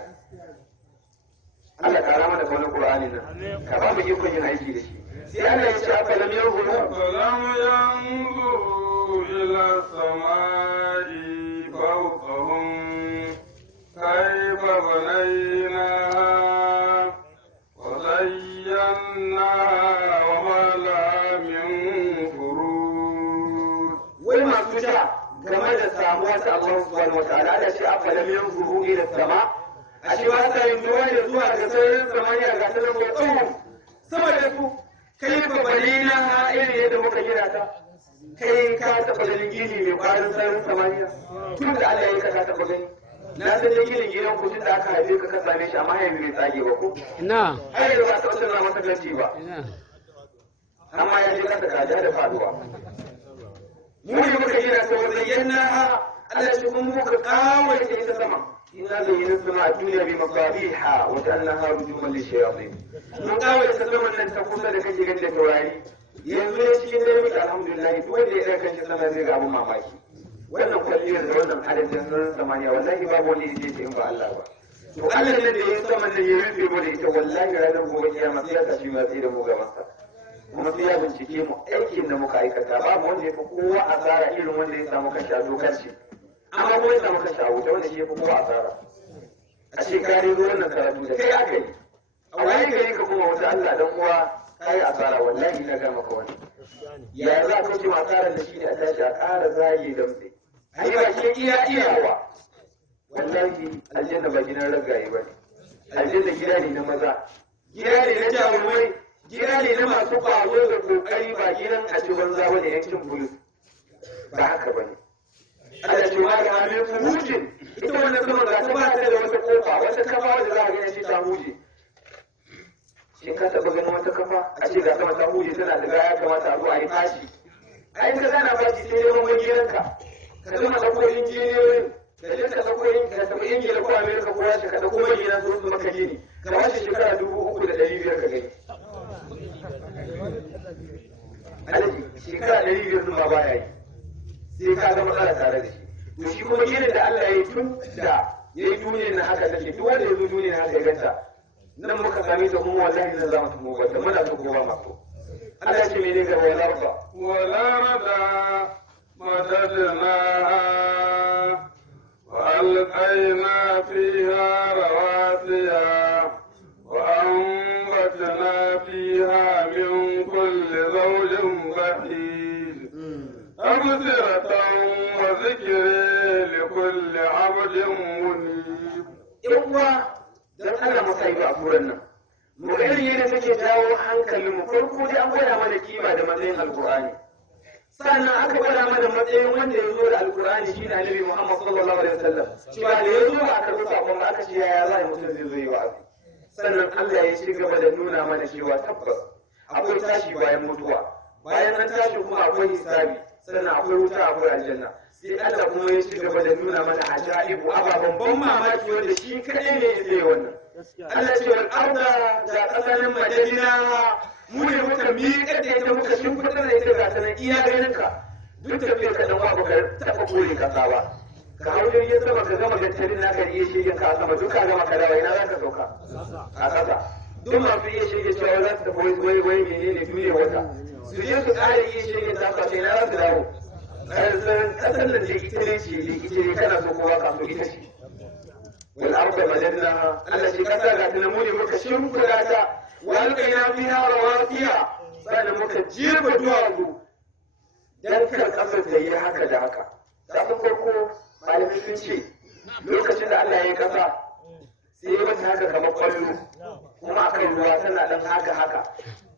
Allah ka rama da kaunar Qur'ani nan ka ba mu ikon yin aiki da shi sai Allah ya ce afalam yanzuru ila samai fawqahum kayfa banayna wa zayyana wa ma la min furuj wai masu ja game da samuwar Allah subhanahu wa ta'ala da shi afalam yanzuru ila sama a shi ba sa yin duwa da zuwa ga sararin samaniya ga ta nan mai tsawo sama da su kai ba bali na ha irin yadda muka gina ta kai ka taɓa ganin gini mai ƙwarin sararin samaniya tun da Allah ya ka taɓa gani na san da ginin gidan ku tun da aka haife ka same shi amma yanzu bai tsage ba ko ina har yanzu ba ta wata na masa gaci ba amma ya je kasa kaja da faduwa mu ne muka gina ta wajen yanna ha Allah shi kuma muka kawai ta ita sama إنا زينا السماء الدنيا بمصابيح وجعلناها رجوما للشياطين من قاول تسمى أن تقول لك شيء قد توراني ينزل شيء ذلك الحمد لله تقول لي كان شيء سنة زي أبو ماماكي wannan kwalliyar da wannan adadin sararin samaniya wallahi babu wani da yake in ba Allah ba to Allah ne da ya sama da ya rufe mu da ita wallahi ranar gobe kiyama sai ya tashi mu sai da mu ga masa kuma sai ya bincike mu aikin da muka aikata babu wanda ya fi kowa asara irin wanda ya samu kashi a dokar shi amma kuma ya samu kashi a wuta wanda shi ya fi kowa asara a shekari wannan karatu da kai aka yi a wani gari ka kuma wata Allah dan uwa kai asara wallahi na ga maka wani ya za ka ce asarar da shi ne a tashi a ƙara zage damtse a yi ba ke iyawa wallahi aljanna ba gidan ragaye ba ne aljanna gida ne na maza gida ne na jarumai gida ne na masu ƙwazo da ƙoƙari ba gidan a ci banza ba ne yankin bulus ba haka ba ne Allah ce ma ga amin furujin ita wannan sama ga ta ba ta da wata kofa wata kafa wanda za a gani ce ta huje shin ka taɓa ganin wata kafa a ce ga sama ta huje tana da ya kamata a zo a yi fashi a yi ka gana fashi sai dai mamman gidanka ka zama ɗauko injiniyoyin da je ka ɗauko ka taɓa ingila ko amerika ko rasha ka ɗauko mai gina su maka gini ka washe shekara 3,500 ka gani alaji shekara 500 sun ma baya yi sai ka ga matsala tare da shi to shi kuma ginin da Allah ya yi tun da ya yi duniyar na haka take duk wanda ya zo duniyar haka ya ganta nan muka same ta kuma wallahi zan zama tumo ba da muna so ko ba ma so Allah ya ce mene ga wala rada مددناها وألقينا فيها رواسي وأنبتنا uwa don Allah mu sai ba furan nan mu ga irin yadda take jawo hankalin mu farko dai an gwada mana kima da matsayin alqur'ani sannan aka gwada mana matsayin wanda ya zo da alqur'ani shine annabi Muhammad sallallahu alaihi wasallam cewa da ya zo ba karɓi sakon aka ce yaya za mutum zai zo yi wa'azi sannan Allah ya ci gaba da nuna mana cewa tabbas akwai tashi bayan mutuwa bayan an tashi kuma akwai hisabi sannan akwai wuta akwai aljanna sai Allah kuma ya ci gaba da nuna mana ajaibu ababen ban mamaki wanda shi kaɗai ne ya tsaye wannan Allah ce wal arda da kasanin madadina mu ne muka miƙa da ita muka shimfiɗa da ita ga ta nan iya ganin ka duk tafiyar ka dan ba ka taɓa kore kasa ba ka hau jirgin sama ka gama gantarin naka iya shirya ka sama duk ka gama ka dawo ina za ka sauka a ƙasa duk masu iya shirya cewa za su tafi wai menene duniya wata su je su ƙara iya shirya ta kwace ina za su dawo ƙasar nan da ita ne ce ita ne kana so kowa ka so ita ce wal arda madadna Allah shi kasa ga ta namuni muka shimfiɗa ta wa alqaina fiha rawasiya sannan muka jefa duwatsu dan kan ƙasar ta yi haka da haka kafin farko malamai sun ce lokacin da Allah ya yi kasa sai ya mata haka kamar kwallo kuma akan ruwa tana dan haka haka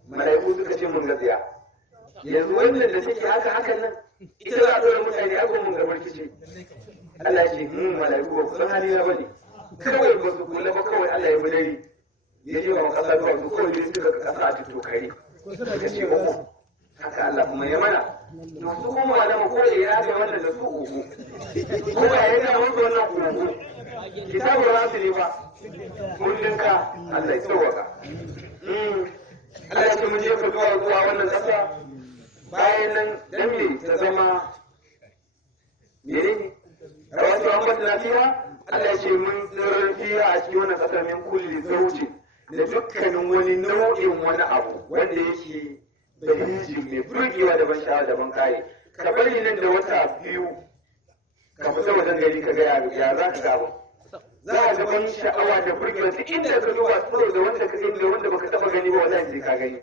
malaiku suka ce mun gaziya yanzu wannan da take haka hakan nan ita za a ɗora mutane a mun gabar kice Allah ya ce malaiku ba kusan hali na bane kawai ba su kula ba kawai Allah ya budari ya ce wa kasa ba su kawai suka ga kasa a tutokare suka ce uku haka Allah kuma ya mana to su kuma malama ko ya ga wannan da su uku ko ya ga wannan uku kitabu rasu ne ba kullun ka Allah ya tsawaka Allah ya ce mun je ka zuwa wannan kasa bayan nan dan me ta zama menene rawatu amma na fiha Allah ya ce mun tsirar fiha a cikin wannan kasa min kulli zawji da dukkanin wani nau'in wani abu wanda yake bahiji mai burgewa da ban sha'awa da ban kare ka bari nan da wata biyu ka fita wajen gari ka ga ya za ka gaba za a ga ban sha'awa da burgewa duk inda ka duba tsoro da wanda ka gani da wanda baka taba gani ba wallahi sai ka gani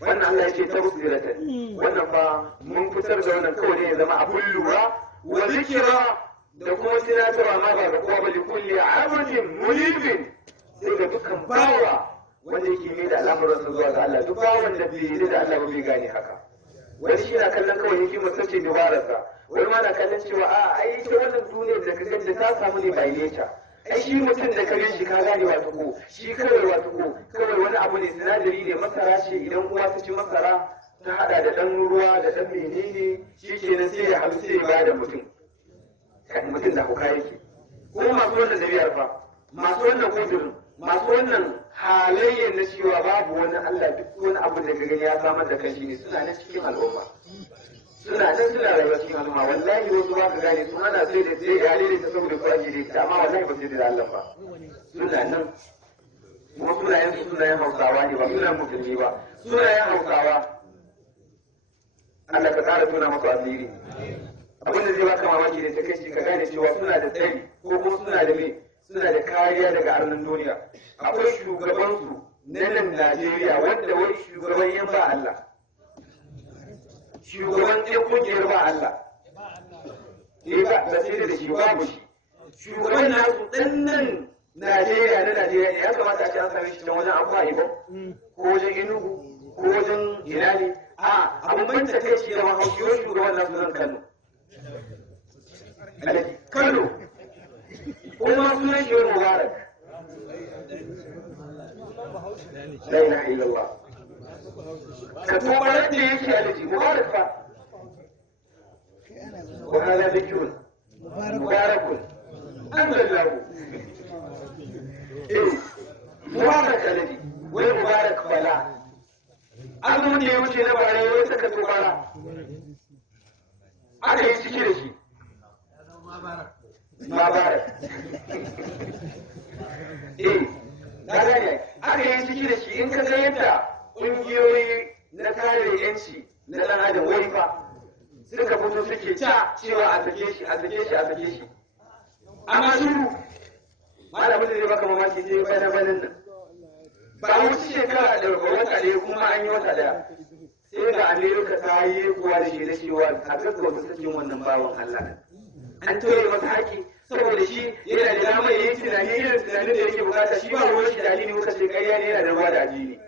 wannan Allah ya ce ta musirata wannan fa mun fitar da wannan kawai ne ya zama abun lura wa zikira da kuma tunatarwa ma ba ga kowa ba likulli abdin munibin sai ga dukkan bawa wanda yake mai da al'amuransa zuwa ga Allah duk bawan da bai yi da Allah ba bai gane haka wani shi na kallon kawai yake mutunce dubararsa wani ma na kallon cewa a ai ita wannan duniyar da ka gani ta samu ne bai nature ai shi mutum da ka gani shi ka gane wato ko shi kawai wani abu ne sinadari ne masara ce idan uwa ta ci masara ta hada da dan ruwa da dan menene shi kenan sai ya halu sai ya bada mutum da hauka yake kuma masu wannan dabiyar fa masu wannan kudurin masu wannan halayyar na cewa babu wani Allah duk wani abu da ka gani ya samar da kanshi ne suna nan cikin al'umma suna rayuwa cikin al'umma wallahi wasu ba ka gane su ana sai da sai ya daidaita saboda su ake daidaita amma wallahi ba sai da Allah ba suna nan kuma sunayen Hausawa ne ba sunayen musulmi ba sunayen Hausawa Allah ka kara tuna masu asiri abin da zai baka mamaki da ta kai ka gane cewa suna da tsari ko kuma suna da kariya daga arnin duniya akwai shugabansu na nan Najeriya wanda wai shugaban yan ba Allah shugaban ɗan kungiyar ba Allah ba da sai da shi babu shi shugaban nasu ɗan nan Najeriya ya kamata a ce an same shi can wajen Akwa Ibom ko wajen Enugu ko wajen ina ne abin ban ta kai shi da mahaushi wani shugaban nasu zan Kano kuma sunan shi wani Mubarak la ilaha illallah ka tobarar da yake alaji Mubarak fa wa hada dhikrun mubarakun anzalallahu Mubarak alaji wai Mubarak bala azumin da ya wuce na bara ya saka tobara aka yi ciki da shi Mubarak na gane aka yi ciki da shi in ka ga yadda ƙungiyoyi na kare yanci na ɗan adam wai fa suka fito suke cewa a sake shi amma shiru malamin da zai baka mamaki sai bai na banin nan ba a wuce shekara da wata ɗaya kuma an yi wata ɗaya sai ga Amerika ta yi kuwa da shi da cewa a gaggauta sakin wannan bawan Allah an tauye masa haƙi saboda shi yana da damar yin tunani irin tunanin da yake bukata shi ba ruwan shi da addini muka ce ƙarya ne yana da ruwa da addini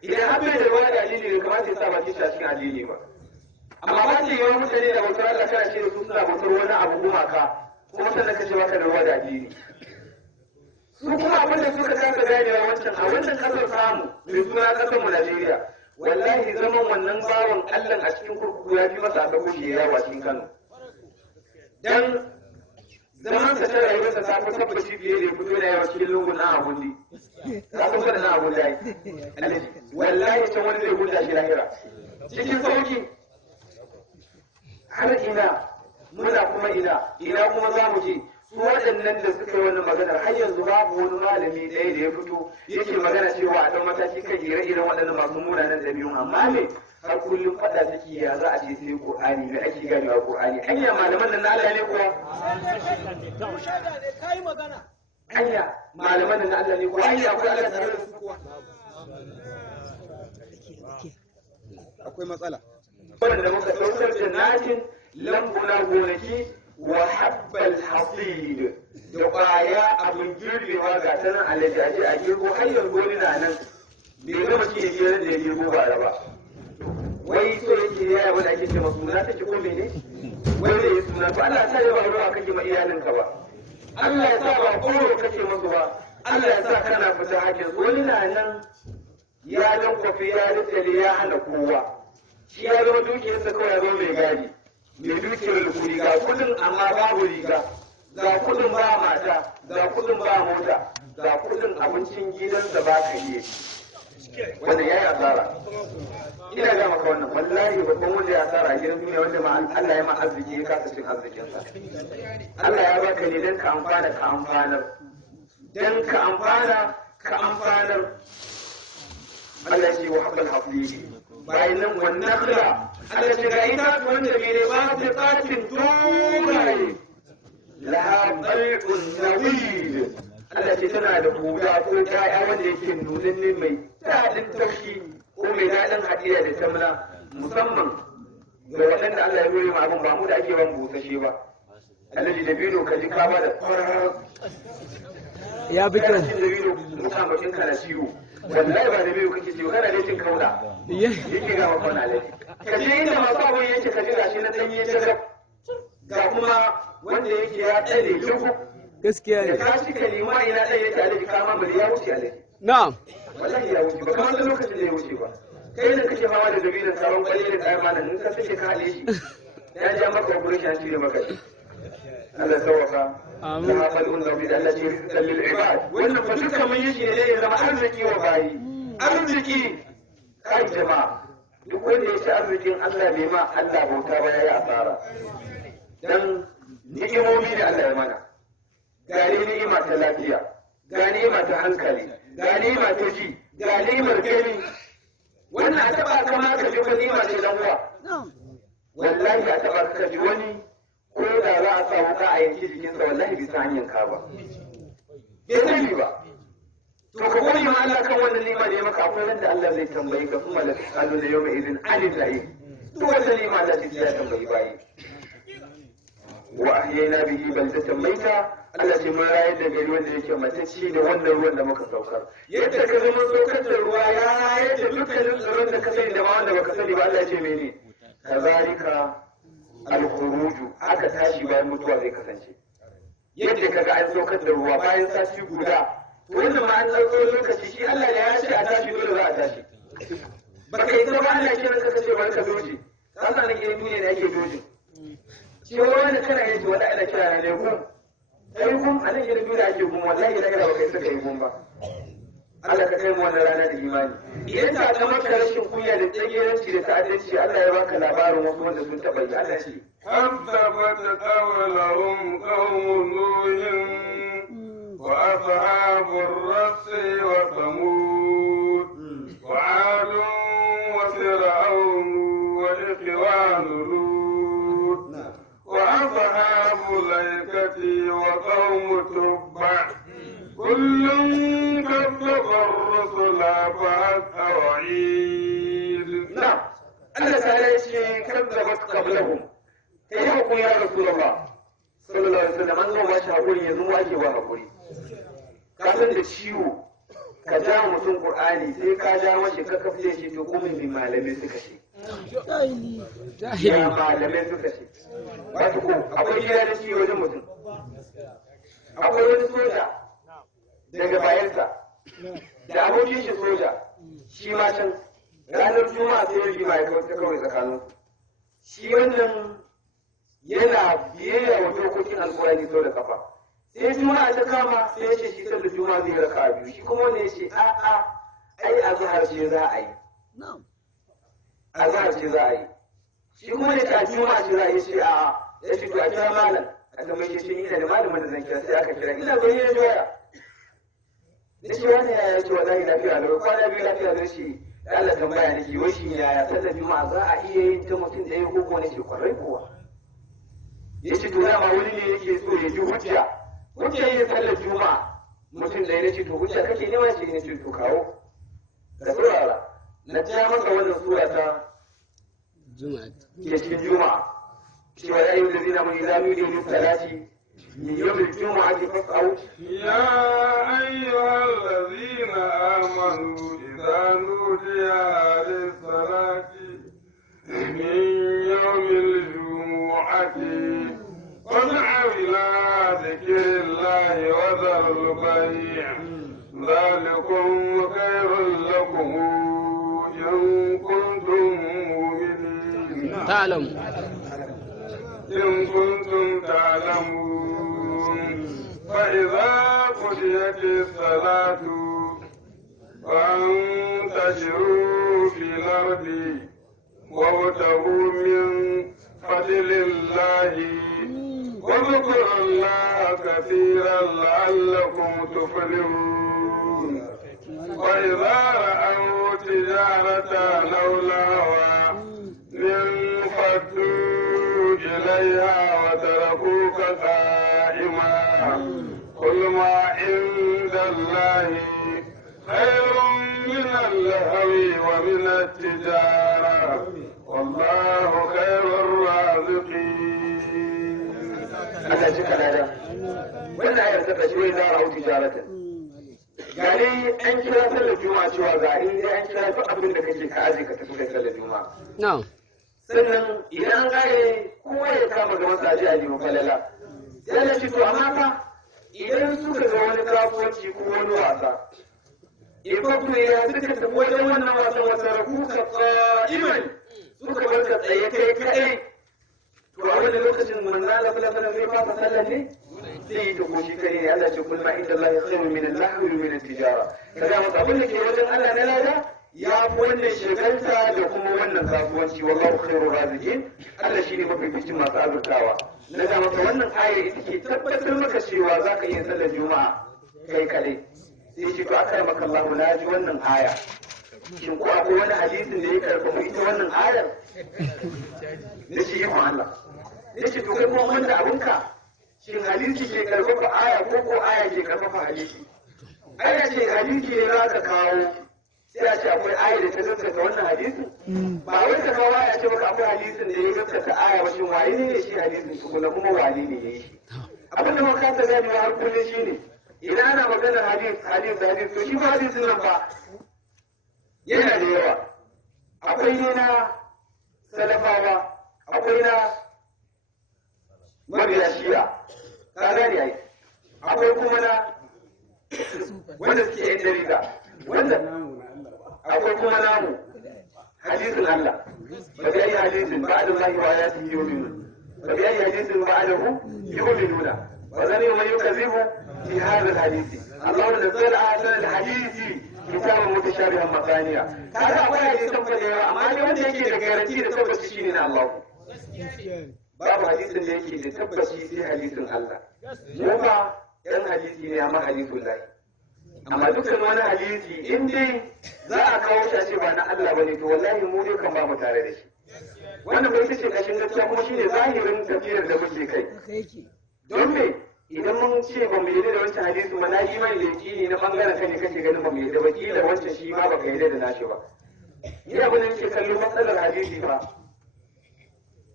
idan har bai da ruwa da addini bai kamata ya sa baki shi a cikin addini ba amma ba ce yawan mutane da bautar Allah kana ce da su suna bautar wani abu gumaka kuma sannan ka ce baka da ruwa da addini su kuma abin da suka kasa ganewa wancan a wannan kasar samu mai suna kasar mu Najeriya wallahi zaman wannan bawan Allah a cikin kurkuku ya fi masa a sako shi ya yawa cikin Kano dan zaman sa ta rayuwarsa ta fi tabbaci fiye da ya fito da yawa cikin lungun na abundi ta fi sada na abundi ai wallahi can wani zai huta shi lahira cikin sauki har ina muna kuma ina kuma za mu je su waɗannan da suka yi wannan maganar har yanzu babu wani malami ɗaya da ya fito yake magana cewa a ɗan mataki kan ire-iren waɗannan masu munanan ɗabi'un amma ne har kullum faɗa take ya za a ce sai Qur'ani me ake ganewa Qur'ani hanya malaman nan na Allah ne kuwa hanya malaman nan na Allah ne kuwa hanya akwai Allah tare da su kuwa akwai matsala wanda muka ɗaukar jannatin lambuna gonaki wa habbal hasid da ƙwaya abin girbewa ga ta nan alajaji a girgo har yanzu wani na nan bai gama shi ya biyar da ya girgo ba ba wai so yake ya yaba da ake ce masu suna take ko mene wai zai yi suna to Allah ya sa ya ba ruwa kake ma iyalinka ba Allah ya sa ba koro kake masu ba Allah ya sa kana fita hakkin wani na nan ya dan kwafi ya ritsale ya hana kowa shi ya zama dukiyarsa kawai ya zama mai gadi mai dukiyar kudi ga kudin amma babu riga ga kudin ba mata ga kudin ba mota ga kudin abincin gidansa ba ka yi wanda ya yi asara ina ga maka wannan wallahi babban wanda ya asara a gidan duniya wanda ma Allah ya ma arziki ya kasa cin arzikinsa Allah ya baka ne dan ka amfana ka amfanar dan ka amfana ka amfanar Allah ya ce wa habbal hafizi bayan nan wannan kula Allah ce ga ita wanda bai ba ta tsatin dogaye laha qalbun nawid Allah ce tana da huda ko ta'ya wanda yake nunanne mai daɗin taushi ko mai daɗin hadiya da tamna musamman ga waɗanda Allah ya nuna ma abin ba mu da ake ban busashe ba Allah ji da bino ka ji ka ba da kwarar ya bi kyau da bino mutum bakin ka na ciwo wallahi ba da bino kake ciwo kana da cin kauda yake ga maka na laifi ka je inda masu abun yake ka ji gashi na danye ta ga kuma wanda yake ya tsare lugu gaskiya ne ka shi kalima ina ɗaya yake alaji kama bari ya wuce alaji na'am wallahi ya wuce ba kamar da lokacin da ya wuce ba kai ne kake fama da dabinin sabon kwalle da kayan malam in ka sake ka haɗe shi ya ja maka operation shi ne maka shi Allah sauwaka da hafalun da da Allah ce rizqan lil ibad wannan fa duka mun yi shi ne ya zama arziki wa bayi arziki kai jama'a duk wanda ya ci arzikin Allah bai ma Allah bauta ba yayi asara dan ni'imomi da Allah ya mana ga ni'ima ta lafiya ga ni'ima ta hankali ga ni'ima ta ji ga ni'imar gani wannan a taba kama ka ji wani ni'ima ce dan uwa wallahi a taba ka ji wani ko da za a samu ka a yanki jikinsa wallahi bai san hanyar ka ba bai sani ba to ka gode ma Allah kan wannan ni'ima da ya maka akwai wanda Allah zai tambaye ka kuma la tasalu da yawma idin alil zahir duk wanda ni'ima Allah zai ya tambayi bayi wa ahyayna bihi baldatan maita Allah ce mun rayar da gari wanda yake matacce da wannan ruwan da muka saukar yadda ka zama saukar da ruwa ya rayar da dukkanin tsaron da ka sani da ma wanda baka sani ba Allah ce mene kazalika al-khuruju aka tashi bayan mutuwa zai kasance yadda kaga an saukar da ruwa bayan sati guda to wannan ma an ɗauko lokaci shi Allah da ya ce a tashi dole za a tashi baka yi zama Allah kiran ka kace bari ka doji ka san nan gidan duniya da yake dojin shi wani kana yake wani ana kira ne gum kai gum a nan gidan duniya ake gum wallahi da baka yi suka yi gum ba Allah ka kai mu wannan rana da imani idan ta ga maka rashin kunya da tsageranci da ta'addanci Allah ya baka labarin wasu wanda sun taɓa yi Allah ce كذبت قولهم قوم نوح وأصحاب الرس وثمود وعاد وفرعون وإخوان لوط وأصحاب الأيكة وقوم تبع كل كذب الرسل فحق وعيد. نعم Allah ta ya ce kazzabat qablahum kai hakuri ya rasulullah sallallahu alaihi wasallam an zo ba shi hakuri yanzu wa ake ba hakuri ka san da ciwo ka ja mutum Qur'ani sai ka ja mashi ka kafe shi to kuma mai malamai suka ce ya malamai suka ce wato ko akwai gida da ciwo wajen mutum akwai wani soja daga bayansa da abokin shi soja shi ma can ranar juma'a sai rigima ya kawo ta kawai tsakanin shi wannan yana biyayya wa dokokin alkurani sau da kafa sai juma'a ta kama sai ya ce shi sallar juma'a zai raka a biyu shi kuma wanda ya ce a'a ai azhar ce za a yi azhar ce za a yi shi kuma ya ce a juma'a ce za a yi ce a'a ya ce to a kira malam a tambaye shi ina da malamin da zan kira sai aka kira ina gani ya joya ya ce wani ya ce wallahi lafiya da kwana biyu lafiya da shi Allah tambaya nake wai shi yaya sallar juma'a za a iya yin ta mutum ɗaya ko kuma nake kwarai kuwa yace to dama wani ne yake so ya ji hujja yin sallar juma'a mutum ɗaya nace to hujja kake nema shi ne to kawo da saurara na ja maka wannan sura ta juma'a ke cikin juma'a cewa ya yi da zina mai zamu da yin salati يوم الجمعة فاسعوا يا أيها الذين آمنوا إذا نودي للصلاة من يوم الجمعة فاسعوا إلى ذكر الله وذروا البيع ذلكم خير لكم إن كنتم مؤمنين إن كنتم تعلمون فإذا قضيت الصلاة فانتشروا في الأرض وابتغوا من فضل الله واذكروا الله كثيرا لعلكم تفلحون وإذا رأوا تجارة أو لهوا انفضوا إليها وتركوك قائما قل ما عند الله خير من اللهو ومن التجارة والله خير الرازقين. Allah cika lada. Wannan ayar ta kashi wai za a hau tijaratan. Gari an kira sallar juma'a cewa gari dai an kira duk abin da kake ka aje ka tafi kai sallar juma'a. Sannan idan an gane kowa ya kama ga masaji a jimin falala. Sai na ce to amma fa idan suka ga wani kasuwanci ko wani wasa. Ifafu ya suka tafi wajen wannan wasan wata rakuka qa'iman suka bar ka tsaye kai kai. To a wani lokacin manzo Allah sallallahu alaihi wasallam zai fasa sallar ne sai yi koshi kai ne Allah ce kulma inda Allah ya khairu min al-lahwi wa min at-tijara kaga mu abin da ke wajen Allah na lada ya fi wannan shekarta da kuma wannan kasuwanci wallahu khairu raziqin Allah shine mafificin masu azurtawa na ga maka wannan ayar ita ke tabbatar maka cewa zaka iya sallar juma'a kai kadai sai ce to aka maka Allah na ji wannan aya shin ko akwai wani hadisin da ya karfafa ita wannan ayar da shi ikon Allah yace to kai kuma wanda abunka shin hadisi ke karfafa aya ko aya ke karfafa hadisi aya ce hadisi ne za ka kawo sai a ce akwai aya da ta gaskata wannan hadisi ba wai ka kawo aya ce maka akwai hadisin da ya gaskata aya ba shin waye ne shi hadisin tukuna kuma wane ne ya yi shi abin da muka kasa gani har kullum shi ne idan ana maganar hadis to shi ba hadisin nan ba yana da yawa akwai ne na salafawa akwai na mabiya shi'a ka gani ai akwai kuma na wanda suke yan dariga wanda akwai kuma namu hadisin Allah fa bi ayi hadisin ba'da Allah wa ayatihi yu'minun fa bi ayi hadisin ba'dahu yu'minuna wa zan man yukazzibu fi hadha alhadisi Allah nazzala ahsan alhadisi kitaban mutashabihan masaniya kaga akwai hadisin fa da yawa amma ne wanda yake da garanti da tabbaci shine na Allah babu hadisin da yake da tabbaci sai hadisin Allah mu ba yan hadisi ne amma hadisun lahi amma dukkan wani hadisi in dai za a kawo shi a ce ba na Allah bane to wallahi mu dai kan ba mu tare da shi wannan bai tace kashin gaskiya kuma shine zahirin tafiyar da muke kai don me idan mun ce ba mu yarda da wancan hadisi ba na imani da yaqini na bangaren kai ne kake ganin ba mu yarda ba kila wancan shi ma baka yarda da nashi ba ni abin da nake kallo matsalar hadisi ba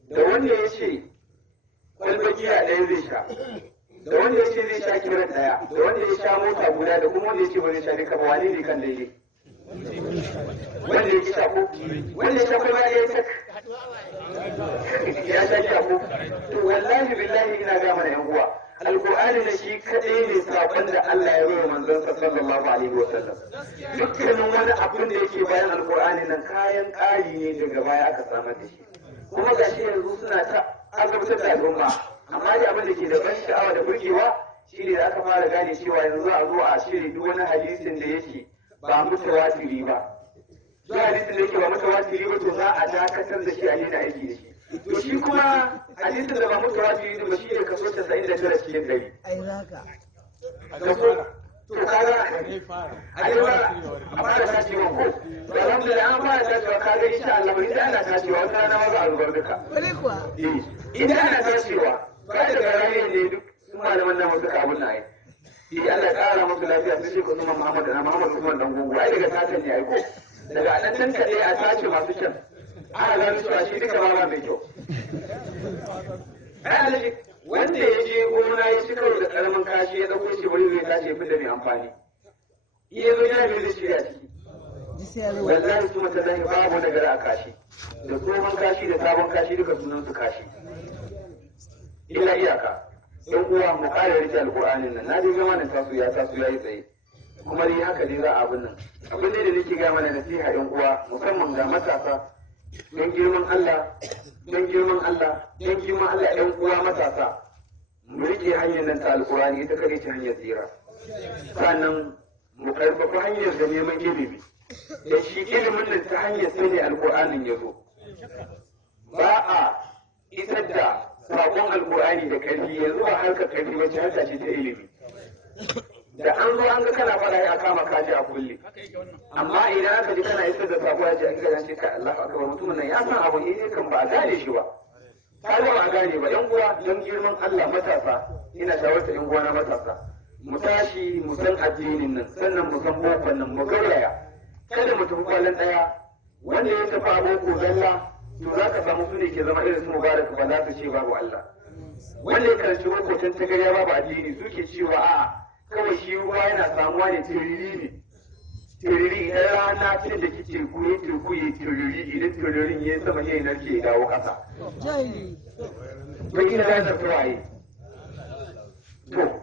da wanda ya ce kwalbagiya ɗaya zai sha da wanda ya ce zai sha kiran daya da wanda ya sha mota guda da kuma wanda ya ce ba zai sha duka ba wane ne kan daidai wanda ya sha ko wanda ya sha kuma ya yi tak ya sha ko to wallahi billahi ina ga mana yan uwa alqur'ani ne shi kadai ne sakon da Allah ya bayar manzon sa sallallahu alaihi wasallam dukkanin wani abin da yake bayan alqur'ani nan kayan ƙari ne daga baya aka samar da shi kuma gashi yanzu suna ta azabtar da al'umma amma da abin da ke da ban sha'awa da burgewa shi ne da aka fara gane cewa yanzu a zo a shirya duk wani hadisin da yake ba mutawatiri ba duk hadisin da yake ba mutawatiri ba to za a dakatar da shi a daina aiki da shi to shi kuma hadisin da ba mutawatiri ba shi ne kaso 99 cikin 100 ai zaka kaso to kaga ai ba a fara tacewa ko to alhamdulillah an fara tacewa kaga insha Allah idan ana tacewa wata rana ma za a rubar duka idan ana tacewa ba da garayen ne duk su malaman nan wasu kabun na yi Allah ya kara musu lafiya su ce ku Usman Muhammad na Muhammad Usman dan gungu ai daga tatan ne ai ko daga dan tan kade a tace masu kyan ana gano cewa shi duka ba mai kyau ai alaji wanda ya je gona ya ci karo da karamin kashi ya dauko shi bari zai tace fi da mai amfani iya zo ya bi shi a ciki wallahi kuma ta zai babu nagara a kashi da tsohon kashi da sabon kashi duka sunan su kashi illa iyaka yan uwa mu kare rike alqur'anin nan na ji ga mana tasu ya yi tsaye kuma dai haka dai za a abin nan abin da nake ga mana nasiha yan uwa musamman ga matasa don girman Allah don girman Allah don girman Allah yan uwa matasa mu rike hanyar nan ta alqur'ani ita kare ta hanyar tsira sannan mu karfafa hanyar da neman ilimi da shi ilimin nan ta hanyar sai ne alqur'anin ya zo ba a isar da sakon alkur'ani da karfi yanzu ba harkar karfi wacce harka ce ta ilimi da an zo an ga kana fara a kama kaji a kulle amma idan aka ji kana isar da sako ya ce aka gane ce ka Allah akbar mutumin nan ya san abu ne kan ba a gane shi ba ka ba a gane ba yan uwa don girman Allah matasa ina shawarta yan uwa na matasa mu tashi mu san addinin nan sannan mu san bokon nan mu gauraya kada mu tafi kwallon daya wanda ya tafi aboko zalla to za ka samu su ne ke zama irin su mubarak ba za su ce babu Allah wanda ya karanci makotan ta gariya babu addini suke cewa a kawai shi ruwa yana samuwa ne tiriri idan rana ce da kike kuye ya tiriri idan tiririn ya sama ya narke ya dawo kasa bai ina da tawaye to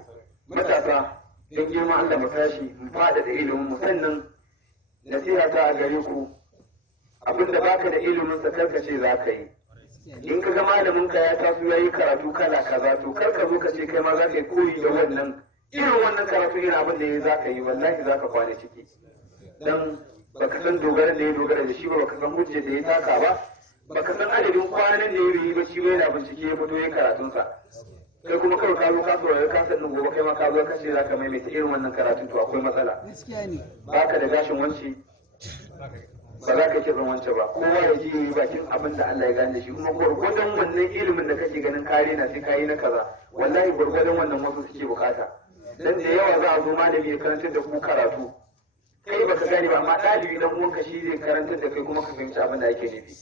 matasa don girma Allah mu tashi mu fada da ilimin mu sannan nasiha ta a gare ku abinda baka da ilimin sa karka ce za ka yi in ka ga malamin ka ya taso ya yi karatu kala kaza to karka zo ka ce kai ma za ka yi koyi da wannan irin wannan karatu irin abin da ya za ka yi wallahi za ka kwana ciki dan baka san dogara da ya dogara da shi ba baka san hujjar da ya taka ba baka san adadin kwanan da ya yi ba shi ba yana bincike ya fito ya karatun sa kai kuma kawai ka zo ka saurari ka san gobe kai ma ka zo ka ce za ka maimaita irin wannan karatun to akwai matsala baka da gashin wanci ba za ka kiran wancan ba kowa ya ji yi bakin abin da Allah ya gane shi kuma gwargwadon wannan ilimin da kake ganin kare na sai kayi na kaza wallahi gwargwadon wannan wasu suke bukata dan da yawa za a zo malami ya karantar da ku karatu kai baka gane ba amma ɗalibi dan uwanka shi zai karantar da kai kuma ka fahimci abin da ake nufi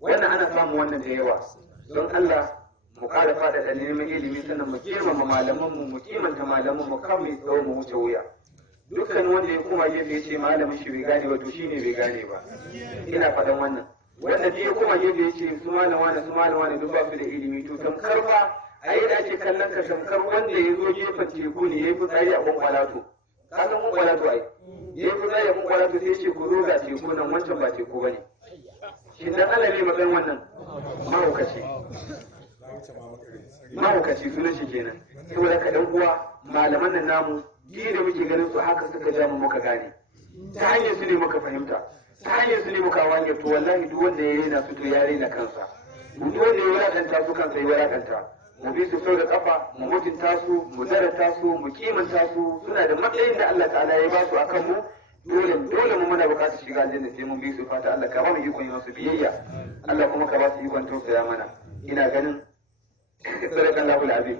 wannan ana samun wannan da yawa don Allah mu ƙara faɗaɗa neman ilimi sannan mu girmama malamanmu mu kimanta malamanmu kan mai tsawo mu wuce wuya dukkan wanda ya kuma gefe ya ce malamin shi bai gane ba to shi ne bai gane ba ina faɗan wannan wanda ya kuma gefe ya ce su malama ne duk ba su da ilimi to tamkar fa a yi da ake kallon ka tamkar wanda ya zo gefen teku ne ya yi fitsari a kwankwalato ka san kwankwalato ai ya yi fitsari a kwankwalato sai ya ce ku zo ga teku nan wancan ba teku ba ne shi dan Allah ne matsayin wannan mahaukaci sunan shi kenan saboda ka dan uwa malaman nan namu ji da muke ganin su haka suka ja mu muka gane ta hanyar su ne muka fahimta ta hanyar su ne muka wange to wallahi duk wanda ya rena su to ya rena kansa duk wanda ya wadanta su kansa ya wadanta mu bi su sau da kafa mu mutunta su mu darata su mu kimanta su suna da matsayin da Allah ta'ala ya ba su akan mu dole mu muna bukatar shiga aljanna sai mun bi su fata Allah ka ba mu ikon yi musu biyayya Allah kuma ka ba su ikon tausaya mana ina ganin sadakan lahul azim